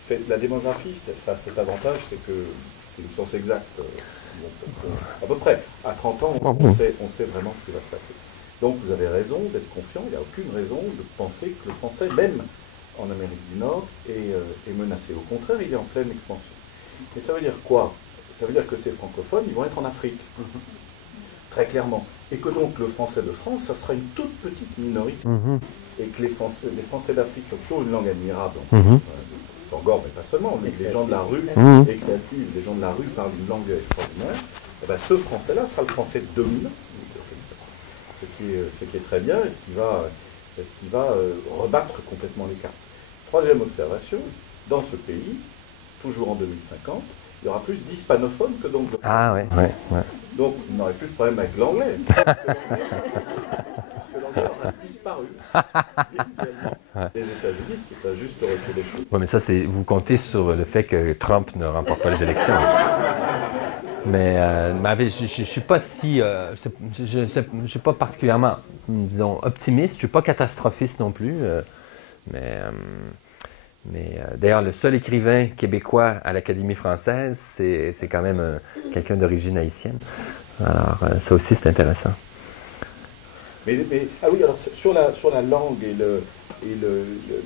c'est la démographie, ça, cet avantage, c'est que c'est une science exacte, à peu près. À 30 ans, on sait vraiment ce qui va se passer. Donc vous avez raison d'être confiant, il n'y a aucune raison de penser que le français, même en Amérique du Nord, est menacé. Au contraire, il est en pleine expansion. Mais ça veut dire quoi? Ça veut dire que ces francophones, ils vont être en Afrique, très clairement. Et que donc le français de France, ça sera une toute petite minorité. Et que les Français d'Afrique ont toujours une langue admirable. Sangor, mais pas seulement, les gens de la rue, et créatifs, les gens de la rue parlent une langue extraordinaire. Et bien, ce français-là sera le français dominant, ce qui est très bien, et ce qui va rebattre complètement les cartes. Troisième observation, dans ce pays, toujours en 2050, il y aura plus d'hispanophones que d'anglophones. Ah ouais. Donc, il n'aurait plus de problème avec l'anglais. Parce que l'anglais aura disparu des États-Unis, ce qui est un juste recul des choses. Oui, mais ça, vous comptez sur le fait que Trump ne remporte pas les élections. Mais je ne suis pas si... je suis pas particulièrement, disons, optimiste. Je ne suis pas catastrophiste non plus. Mais d'ailleurs, le seul écrivain québécois à l'Académie française, c'est quand même quelqu'un d'origine haïtienne. Alors, ça aussi, c'est intéressant. Ah oui, alors sur la langue et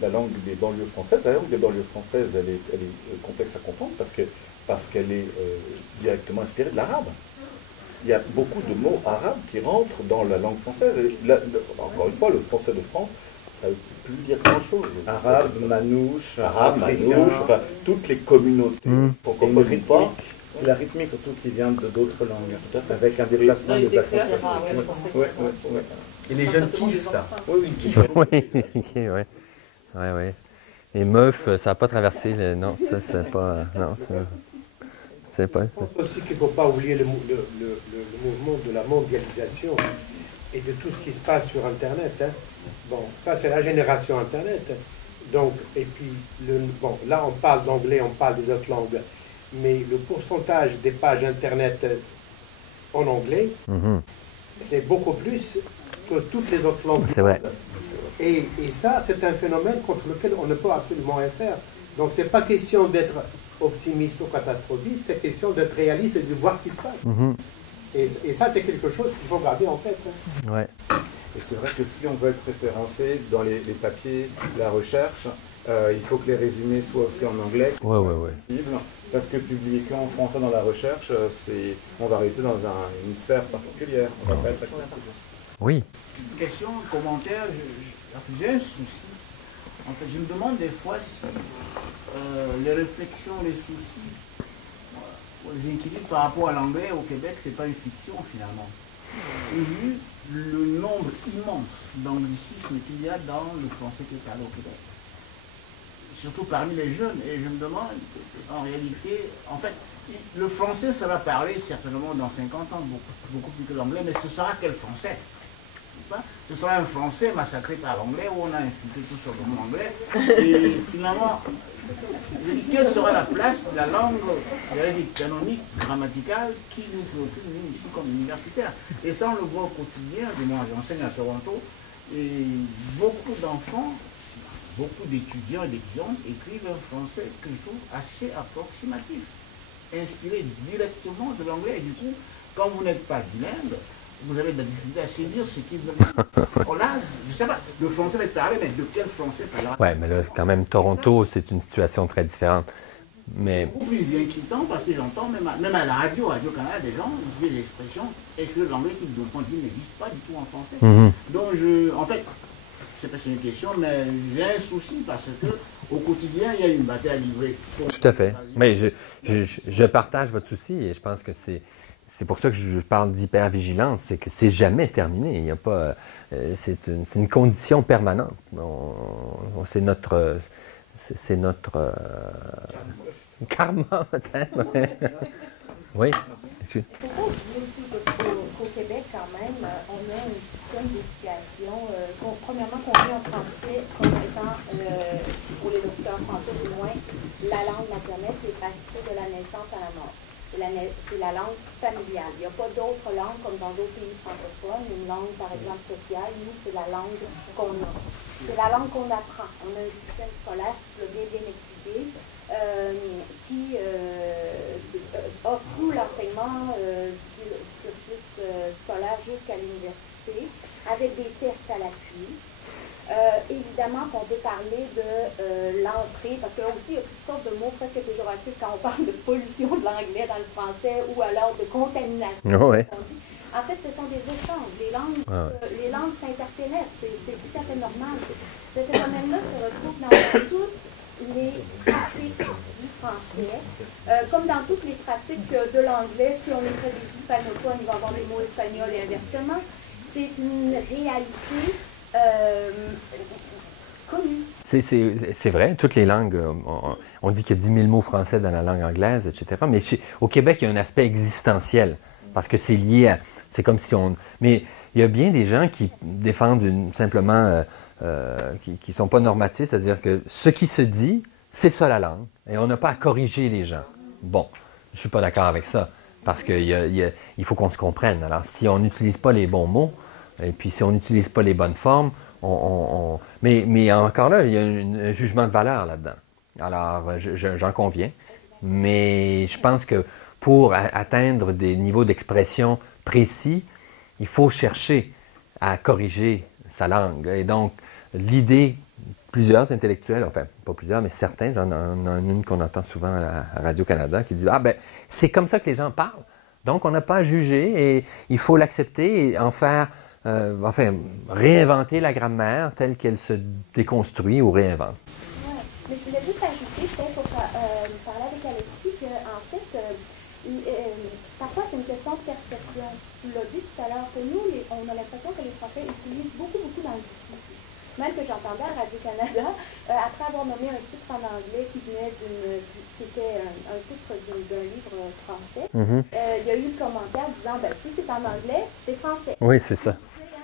la langue des banlieues françaises, la langue des banlieues françaises, elle est complexe à comprendre parce qu'elle est directement inspirée de l'arabe. Il y a beaucoup de mots arabes qui rentrent dans la langue française. Encore une fois, le français de France, ça ne veut plus dire grand-chose. Arabe, manouche, enfin, toutes les communautés francophones. C'est la rythmique surtout qui vient d'autres langues, avec un déplacement des accents. Et les jeunes kiffent ça. Oui, oui. Les meufs, ça n'a pas traversé. Non, ça, c'est pas. Non, ça. C'est pas. Je pense aussi qu'il ne faut pas oublier le mouvement de la mondialisation et de tout ce qui se passe sur Internet. Bon, ça, c'est la génération Internet. Donc, et puis, là, on parle d'anglais, on parle des autres langues. Mais le pourcentage des pages Internet en anglais, c'est beaucoup plus que toutes les autres langues. C'est vrai. Et ça, c'est un phénomène contre lequel on ne peut absolument rien faire. Donc, ce n'est pas question d'être optimiste ou catastrophiste, c'est question d'être réaliste et de voir ce qui se passe. Et ça, c'est quelque chose qu'il faut garder en tête. Ouais. Et c'est vrai que si on veut être référencé dans les papiers, la recherche, il faut que les résumés soient aussi en anglais, accessibles, parce que publier qu'en français dans la recherche, on va rester dans une sphère particulière, on va pas être accessible. Oui. Question, commentaire, j'ai un souci. En fait, je me demande des fois si les réflexions, les soucis, les inquiétudes par rapport à l'anglais au Québec, c'est pas une fiction finalement. vu le nombre immense d'anglicismes qu'il y a dans le français qui est parlé au Québec. Surtout parmi les jeunes. Et je me demande, en réalité, en fait, le français sera parlé certainement dans 50 ans, beaucoup plus que l'anglais, mais ce sera quel français? N'est-ce pas? Ce sera un français massacré par l'anglais, où on a insulté tout sur le mot anglais. Et finalement, quelle sera la place de la langue canonique, grammaticale, qui nous préoccupe, nous, ici, comme universitaires? Et ça, on le voit au quotidien. Moi, j'enseigne à Toronto, et beaucoup d'enfants, beaucoup d'étudiants et d'étudiantes écrivent un français que je trouve assez approximatif, inspiré directement de l'anglais. Et du coup, quand vous n'êtes pas bilingue, vous avez de la difficulté à saisir ce qu'ils veulent dire. Oh là, je ne sais pas, le français va être parlé, mais de quel français parlera? Oui, mais là, quand même, Toronto, c'est une situation très différente. Mais... C'est beaucoup plus inquiétant parce que j'entends, même à la Radio-Canada, des gens utilisent des expressions exprès de l'anglais qui, de mon point de vue, n'existent pas du tout en français. Donc, en fait, c'est pas une question, mais j'ai un souci parce que au quotidien, il y a une bataille à livrer. Tout à fait. Mais je partage votre souci et je pense que c'est pour ça que je parle d'hypervigilance, c'est que c'est jamais terminé. Il y a pas, c'est une condition permanente. C'est notre karma, peut-être. Oui. Il ne faut pas oublier aussi qu'au Québec, quand même, on a un système d'éducation, premièrement, qu'on met en français comme étant, pour les locuteurs français du moins, la langue maternelle qui est pratiquée de la naissance à la mort. C'est la langue familiale. Il n'y a pas d'autres langues comme dans d'autres pays francophones, une langue, par exemple, sociale. Nous, c'est la langue qu'on a. C'est la langue qu'on apprend. On a un système scolaire, qui l'a bien expliqué, qui offre tout l'enseignement du cursus scolaire jusqu'à l'université, avec des tests à l'appui. Évidemment qu'on peut parler de l'entrée, parce que là aussi il y a toutes sortes de mots presque péjoratifs quand on parle de pollution de l'anglais dans le français ou alors de contamination. En fait, ce sont des échanges. Les langues s'interpénètrent, c'est tout à fait normal. Ce phénomène-là se retrouve dans toutes les pratiques du français, comme dans toutes les pratiques de l'anglais. Si on est près des hispanophones, il va y avoir des mots espagnols et inversement. C'est une réalité connue. C'est vrai, toutes les langues, on dit qu'il y a 10 000 mots français dans la langue anglaise, etc. Mais au Québec, il y a un aspect existentiel, parce que c'est lié à... C'est comme si on... Mais il y a bien des gens qui défendent simplement... qui ne sont pas normatifs, c'est-à-dire que ce qui se dit, c'est ça la langue, et on n'a pas à corriger les gens. Bon, je ne suis pas d'accord avec ça, parce qu'il faut qu'on se comprenne. Alors, si on n'utilise pas les bons mots, et puis si on n'utilise pas les bonnes formes, mais encore là, il y a un jugement de valeur là-dedans. Alors, j'en conviens, mais je pense que pour atteindre des niveaux d'expression précis, il faut chercher à corriger sa langue. Et donc, l'idée, plusieurs intellectuels, enfin, pas plusieurs, mais certains, j'en ai une qu'on entend souvent à Radio-Canada, qui dit « Ah ben, c'est comme ça que les gens parlent, donc on n'a pas à juger et il faut l'accepter et en faire... réinventer la grammaire telle qu'elle se déconstruit ou réinvente. » Oui, mais je voulais juste ajouter, peut-être pour parler avec Alexis, qu'en fait, parfois c'est une question de perception. Tu l'as dit tout à l'heure, que nous, on a l'impression que les Français utilisent beaucoup d'anglicisme. Même que j'entendais à Radio-Canada, après avoir nommé un titre en anglais qui était un titre d'un livre français, il y a eu le commentaire disant, ben, si c'est en anglais, c'est français. Oui, c'est ça.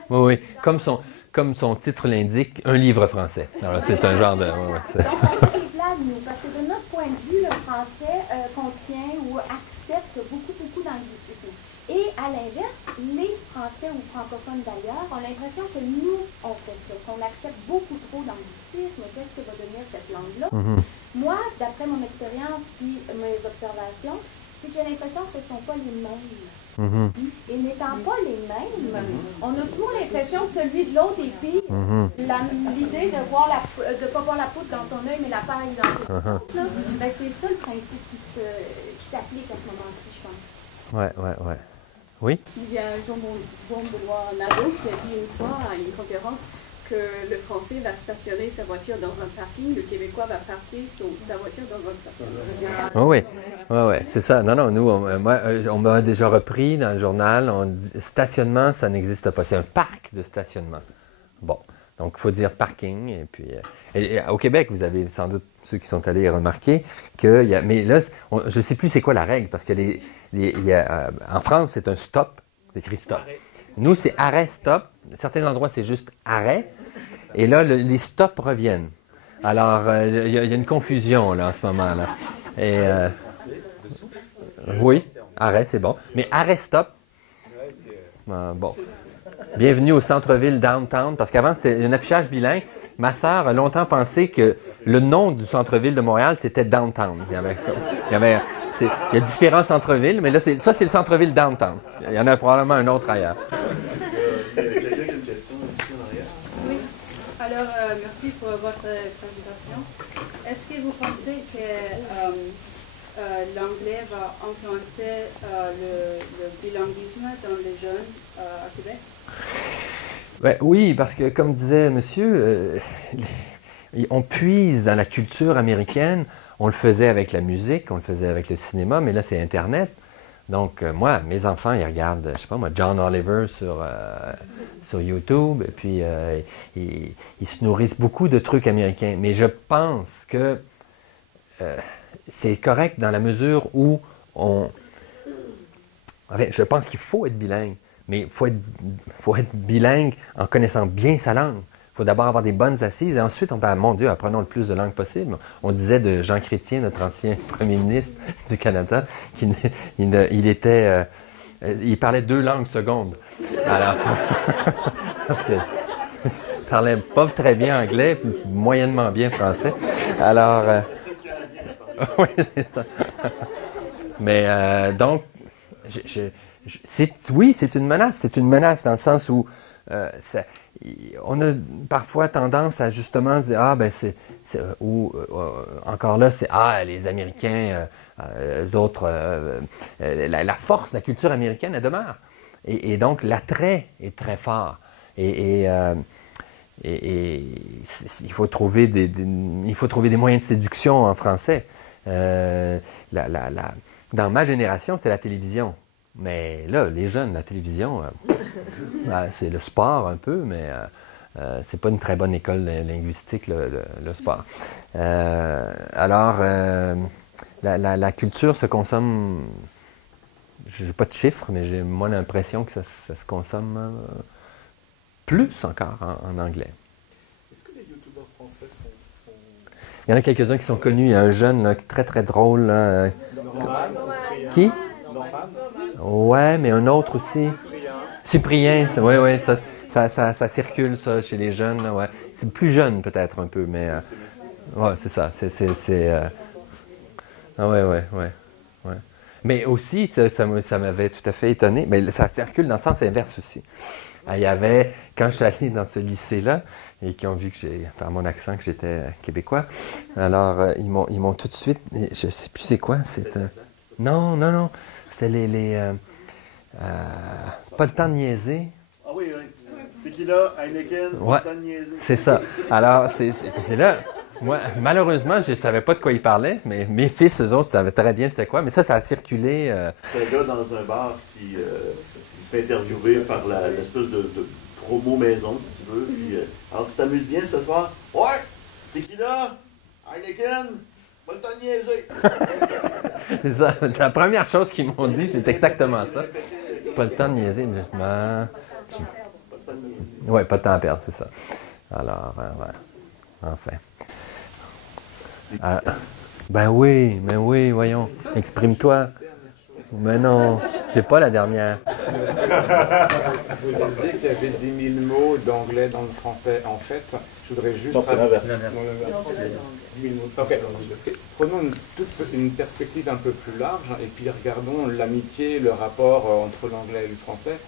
Oui. Comme son titre l'indique, un livre français. Alors, c'est un genre de... Donc, on fait des blagues, nous, parce que de notre point de vue, le français contient ou accepte beaucoup d'anglicisme. Et à l'inverse, les Français ou francophones d'ailleurs ont l'impression que nous, on fait ça, qu'on accepte beaucoup trop d'anglicisme. Qu'est-ce que va devenir cette langue-là? Moi, d'après mon expérience puis mes observations, c'est que j'ai l'impression que ce ne sont pas les mêmes. Et n'étant pas les mêmes, on a toujours l'impression que celui de l'autre est pire. L'idée de ne pas voir la poudre dans son œil, mais la paille dans son œil, ben, c'est ça le principe qui s'applique à ce moment-ci, je pense. Ouais. Oui? Il y a Jean Benoît Nadeau qui a dit une fois à une conférence que le Français va stationner sa voiture dans un parking, le Québécois va parquer sa voiture dans un parking. Oh oui, c'est ça. Non, nous, on m'a déjà repris dans le journal, on dit, stationnement, ça n'existe pas. C'est un parc de stationnement. Bon, donc il faut dire parking. Et puis, au Québec, vous avez sans doute, ceux qui sont allés remarquer, qu'il y a... Mais là, je ne sais plus c'est quoi la règle, parce que en France, c'est un stop, c'est écrit stop. Nous, c'est arrêt-stop. Certains endroits, c'est juste arrêt. Et là, les stops reviennent. Alors, il y a une confusion là, en ce moment. Là. Et, oui, arrêt, c'est bon. Mais arrêt-stop, bon. Bienvenue au centre-ville downtown, parce qu'avant, c'était un affichage bilingue. Ma sœur a longtemps pensé que le nom du centre-ville de Montréal, c'était downtown. Il y a différents centres-villes, mais là, ça, c'est le centre-ville downtown. Il y en a probablement un autre ailleurs. Oui. Alors, merci pour votre présentation. Est-ce que vous pensez que l'anglais va influencer le bilinguisme dans les jeunes à Québec? Ben, oui, parce que, comme disait monsieur, on puise dans la culture américaine. On le faisait avec la musique, on le faisait avec le cinéma, mais là, c'est Internet. Donc, moi, mes enfants, ils regardent, je sais pas moi, John Oliver sur YouTube, et puis ils se nourrissent beaucoup de trucs américains. Mais je pense que c'est correct dans la mesure où je pense qu'il faut être bilingue, mais il faut être bilingue en connaissant bien sa langue. Il faut d'abord avoir des bonnes assises et ensuite, mon Dieu, apprenons le plus de langues possible. On disait de Jean Chrétien, notre ancien premier ministre du Canada, qu'il il parlait 2 langues secondes. Alors, parce que il parlait pas très bien anglais, moyennement bien français. Alors, oui, c'est ça. Mais donc, oui, c'est une menace. C'est une menace dans le sens où on a parfois tendance à justement dire encore là, c'est les Américains, eux autres, la force, la culture américaine, elle demeure. Et donc, l'attrait est très fort. Et il faut trouver des moyens de séduction en français. Dans ma génération, c'était la télévision. Mais là, les jeunes, la télévision, c'est le sport un peu, mais c'est pas une très bonne école linguistique, le sport. Alors, la culture se consomme, je n'ai pas de chiffres, mais j'ai moi l'impression que ça se consomme plus encore en anglais. Est-ce que les youtubeurs français sont... Il y en a quelques-uns qui sont connus. Il y a un jeune là, très très drôle. Là, qui? Ouais, mais un autre aussi. Cyprien, oui, ça circule ça chez les jeunes. Ouais. C'est plus jeune peut-être un peu, mais ouais, c'est ça. Ouais. Mais aussi, ça m'avait tout à fait étonné. Mais ça circule dans le sens inverse aussi. Il y avait, quand je suis allé dans ce lycée-là, et qui ont vu que par mon accent que j'étais québécois, alors ils m'ont tout de suite, je ne sais plus c'est quoi, non, c'était pas le temps de niaiser. Ah oui, Tequila, Heineken, ouais, pas le temps de niaiser. C'est ça. Alors, c'est là, moi, malheureusement, je ne savais pas de quoi ils parlaient, mais mes fils, eux autres, savaient très bien c'était quoi, mais ça a circulé. C'est un gars dans un bar qui se fait interviewer par l'espèce de promo maison, si tu veux. Puis, alors, tu t'amuses bien ce soir? Ouais! Tequila, Heineken, pas le temps de niaiser. C'est ça. La première chose qu'ils m'ont dit, c'est exactement ça. Pas le temps de niaiser, mais ouais, pas de temps à perdre, c'est ça. Alors, ouais. Enfin. Ben oui, voyons. Exprime-toi. Mais non, c'est pas la dernière. Vous disiez qu'il y avait 10 000 mots d'anglais dans le français. En fait, je voudrais juste... Non, c'est l'inverse. Ok. Prenons une perspective un peu plus large et puis regardons l'amitié, le rapport entre l'anglais et le français.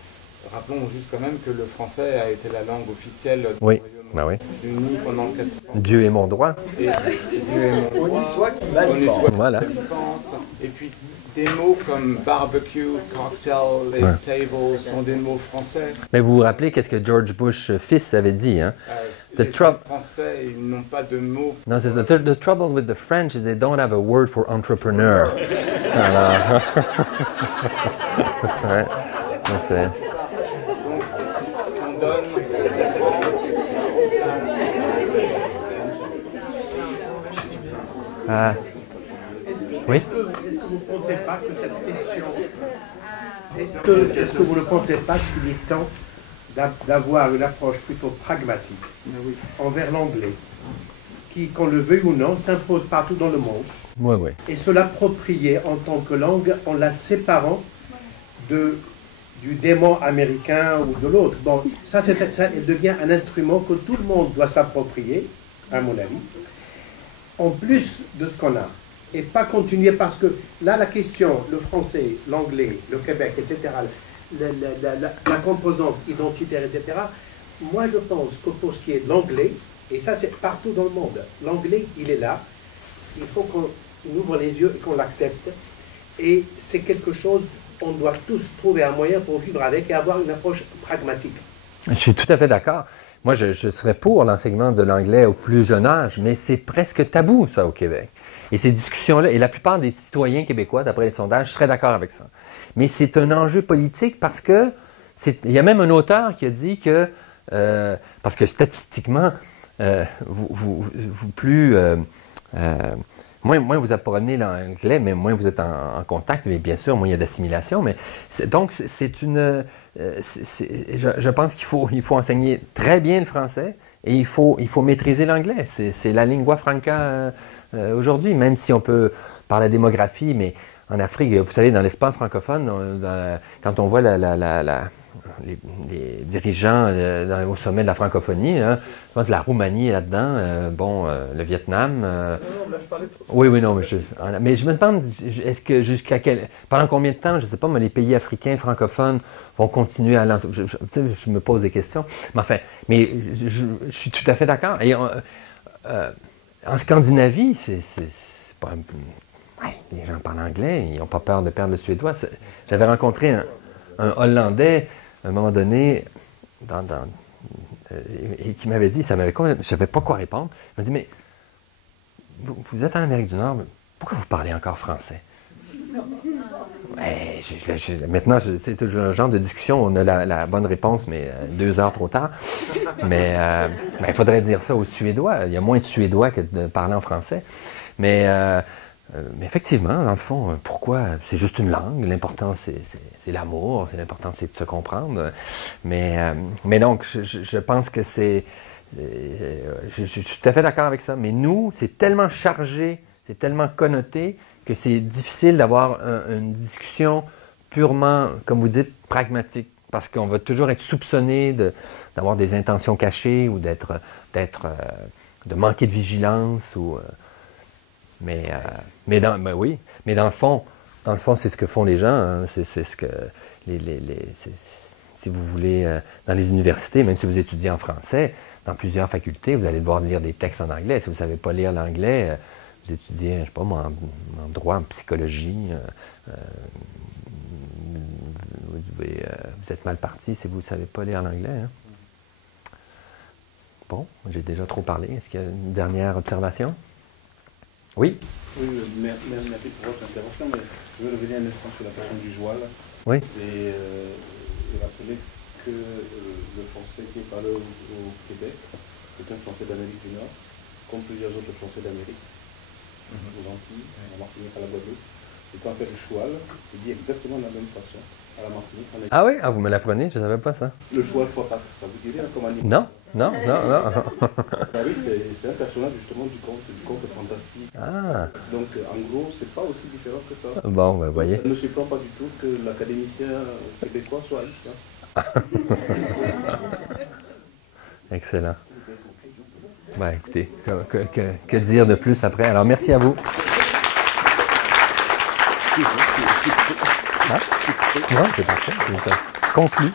Rappelons juste quand même que le français a été la langue officielle du Royaume Ben oui. Unis pendant 4 ans. Dieu est mon droit. Et Dieu est mon droit. On y soit qui mal On y soit qui Voilà. pense. Et puis des mots comme barbecue, cocktail et table sont des mots français. Mais vous vous rappelez qu'est-ce que George Bush fils avait dit, hein? Les Français, ils n'ont pas de mots. Non, c'est the trouble with the French is they don't have a word for entrepreneur. Alors, ouais, c'est. Donc, on donne. Oui. Est-ce que vous ne pensez pas que cette question, est-ce que vous ne pensez pas qu'il est temps d'avoir une approche plutôt pragmatique envers l'anglais, qui, qu'on le veuille ou non, s'impose partout dans le monde, et se l'approprier en tant que langue en la séparant du démon américain ou de l'autre. Bon, ça devient un instrument que tout le monde doit s'approprier, à mon avis, en plus de ce qu'on a. Et pas continuer parce que là, la question, le français, l'anglais, le Québec, etc., la composante identitaire, etc., moi je pense que pour ce qui est de l'anglais, et ça c'est partout dans le monde, l'anglais il est là, il faut qu'on ouvre les yeux et qu'on l'accepte, et c'est quelque chose, on doit tous trouver un moyen pour vivre avec et avoir une approche pragmatique. Je suis tout à fait d'accord. Moi, je serais pour l'enseignement de l'anglais au plus jeune âge, mais c'est presque tabou, ça, au Québec. Et ces discussions-là, et la plupart des citoyens québécois, d'après les sondages, seraient d'accord avec ça. Mais c'est un enjeu politique parce que, il y a même un auteur qui a dit que, parce que statistiquement, moins vous apprenez l'anglais, mais moins vous êtes en contact, mais bien sûr, moins il y a d'assimilation. Mais donc, je pense qu'il faut enseigner très bien le français et il faut maîtriser l'anglais. C'est la lingua franca aujourd'hui, même si on peut parler de la démographie, mais en Afrique, vous savez, dans l'espace francophone, quand on voit les dirigeants au sommet de la francophonie, hein, je pense que la Roumanie est là-dedans, le Vietnam. Oui, non, mais je me demande, est-ce que pendant combien de temps, je ne sais pas, mais les pays africains francophones vont continuer à je me pose des questions. Mais enfin, je suis tout à fait d'accord. Et en Scandinavie, c'est pas les gens parlent anglais, ils n'ont pas peur de perdre le suédois. J'avais rencontré un Hollandais à un moment donné, et qui m'avait dit, je ne savais pas quoi répondre, il m'a dit, mais vous êtes en Amérique du Nord, mais pourquoi vous parlez encore français? Maintenant, c'est un genre de discussion, on a la bonne réponse, mais 2 heures trop tard. Mais il faudrait dire ça aux Suédois. Il y a moins de Suédois que de parler en français. Mais effectivement, dans le fond, pourquoi? C'est juste une langue. L'important, c'est l'amour. L'important, c'est de se comprendre. Mais donc, je pense que c'est... Je suis tout à fait d'accord avec ça. Mais nous, c'est tellement chargé, c'est tellement connoté que c'est difficile d'avoir une discussion purement, comme vous dites, pragmatique. Parce qu'on va toujours être soupçonné d'avoir des intentions cachées ou de manquer de vigilance. Mais dans le fond, c'est ce que font les gens. Hein. C'est ce que si vous voulez, dans les universités, même si vous étudiez en français, dans plusieurs facultés, vous allez devoir lire des textes en anglais. Si vous ne savez pas lire l'anglais, vous étudiez, je ne sais pas moi, en droit, en psychologie, vous êtes mal parti si vous ne savez pas lire l'anglais. Hein. Bon, j'ai déjà trop parlé. Est-ce qu'il y a une dernière observation? Oui? Oui, merci pour votre intervention, mais je veux revenir un instant sur la question du joual. Oui. Et rappeler que le français qui est parlé au Québec, c'est un français d'Amérique du Nord, comme plusieurs autres français d'Amérique, aux Antilles, à la Martinique, à la Guadeloupe. Et quand on fait le choual, il dit exactement de la même façon à la Martinique. Ah oui? Ah, vous me l'apprenez? Je ne savais pas ça. Le choual x4, ça vous dirait comme animal? Non. Ah oui, c'est un personnage justement du conte fantastique. Ah. Donc en gros, c'est pas aussi différent que ça. Bon, ben voyez. Ça ne surprend pas du tout que l'académicien québécois soit haïtien. Excellent. Ben écoutez, que dire de plus après? Alors merci à vous. Non, c'est parfait. Conclu.